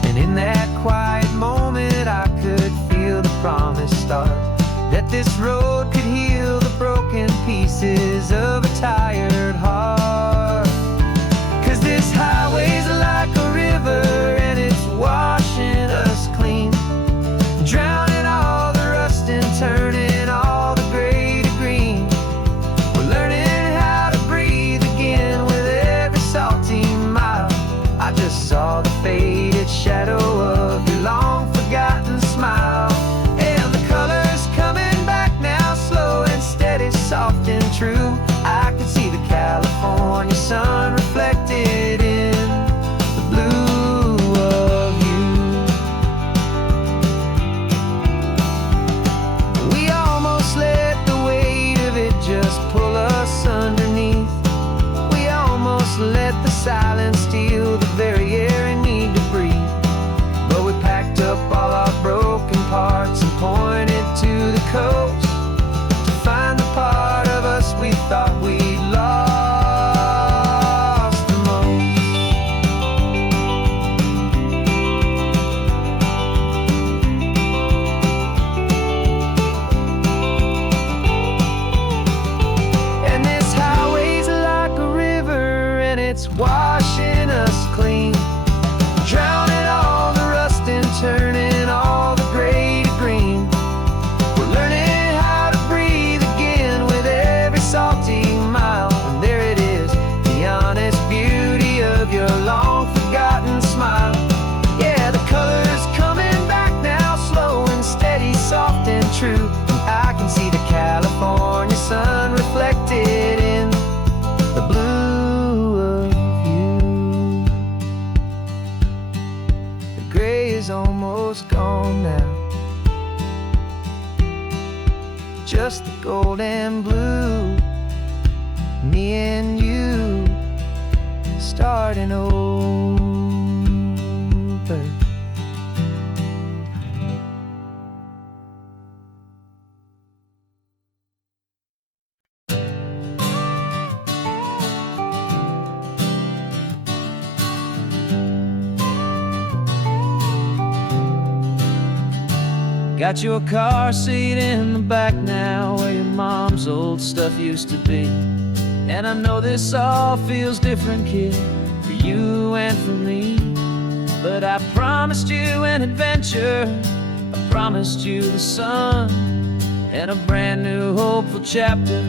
And in that quiet moment I could feel the promise start, that this road could heal the broken pieces of a tired heart. 'Cause this highway's like a river and it's washing us clean, drowning all the rust and turning all the gray to green. We're learning how to breathe again with every salty mile. I just saw the faded shadow of your long forgotten smile, and the colors coming back now, slow and steady, soft and true. I can see the California sun reflected in the blue of you. We almost let the weight of it just pull us underneath. We almost let the silence steal the very air we need to breathe. But we packed up all our broken parts and pointed to the coast to find the part of us we thought we'd lost the most. And this highway's like a river and it's washing us clean, drowning all the rust and turning all the gray to green. We're learning how to breathe again with every salty mile. And there it is, the honest beauty of your long forgotten smile. Yeah, the colors coming back now, slow and steady, soft and true. I can see the California sun reflected in the blue of you. The gray is almost gone now, just the gold and blue. Me and you starting over. Got your car seat in the back now, where your mom's old stuff used to be. And I know this all feels different, kid, for you and for me. But I promised you an adventure, I promised you the sun, and a brand new hopeful chapter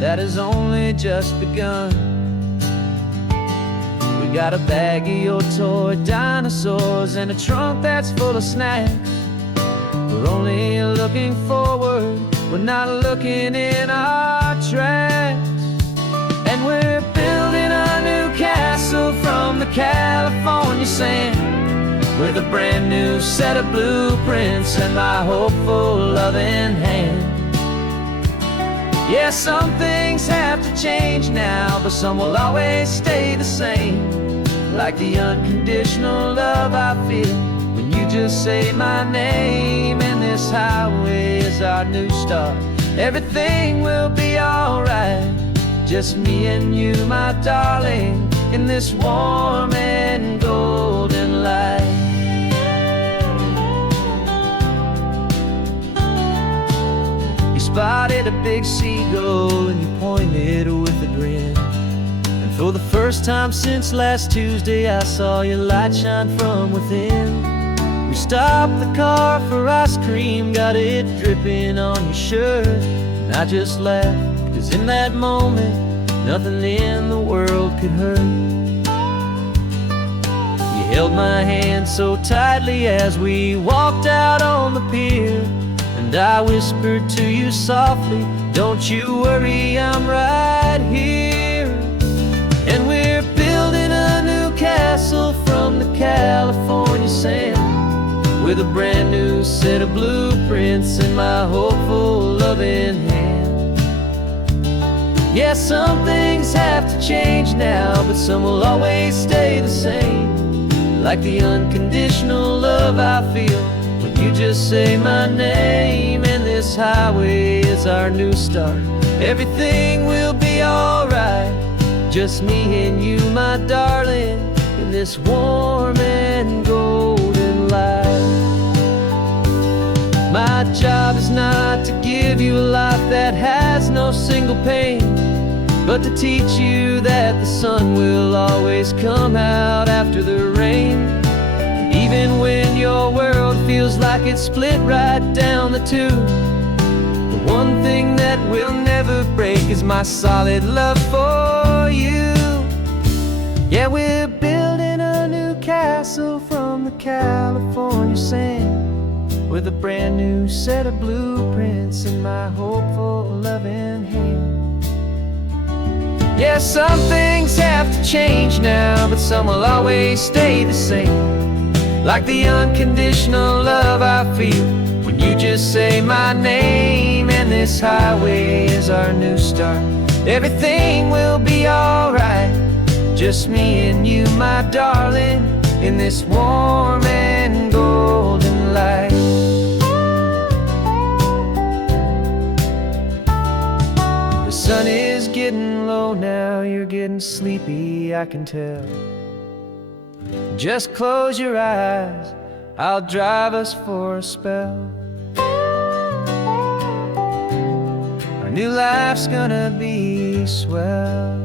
that has only just begun. You got a bag of your toy dinosaurs and a trunk that's full of snacks. We're only looking forward, we're not looking in our tracks. And we're building a new castle from the California sand, with a brand new set of blueprints and my hopeful loving hand. Yeah, some things have to change now, but some will always stay the same. Like the unconditional love I feel when you just say my name. And this highway is our new start. Everything will be alright, just me and you, my darling, in this warm and golden light. You spotted a big seagull and you pointed with a grin. And for the first time since last Tuesday, I saw your light shine from within. We stopped the car for ice cream, got it dripping on your shirt. And I just laughed, 'cause in that moment, nothing in the world could hurt. You held my hand so tightly as we walked out on the pier, and I whispered to you softly, don't you worry, I'm right here. And we're building a new castle from the California sand, with a brand new set of blueprints in my hopeful loving hand. Yeah, some things have to change now, but some will always stay the same. Like the unconditional love I feel when you just say my name. And this highway is our new start. Everything will be alright, just me and you, my darling, in this warm and golden light. My job is not to give you a life that has no single pain, but to teach you that the sun will always come out after the rain. Even when your world feels like it's split right down the two, the one thing that will never break is my solid love for you. Yeah, we're building a new castle from the California sand, with a brand new set of blueprints in my hopeful loving hand. Yeah, some things have to change now, but some will always stay the same. Like the unconditional love I feel when you just say my name. And this highway is our new start. Everything will be alright, just me and you, my darling, in this warm and golden light. The sun is getting low now, you're getting sleepy, I can tell. Just close your eyes, I'll drive us for a spell. Our new life's gonna be swell.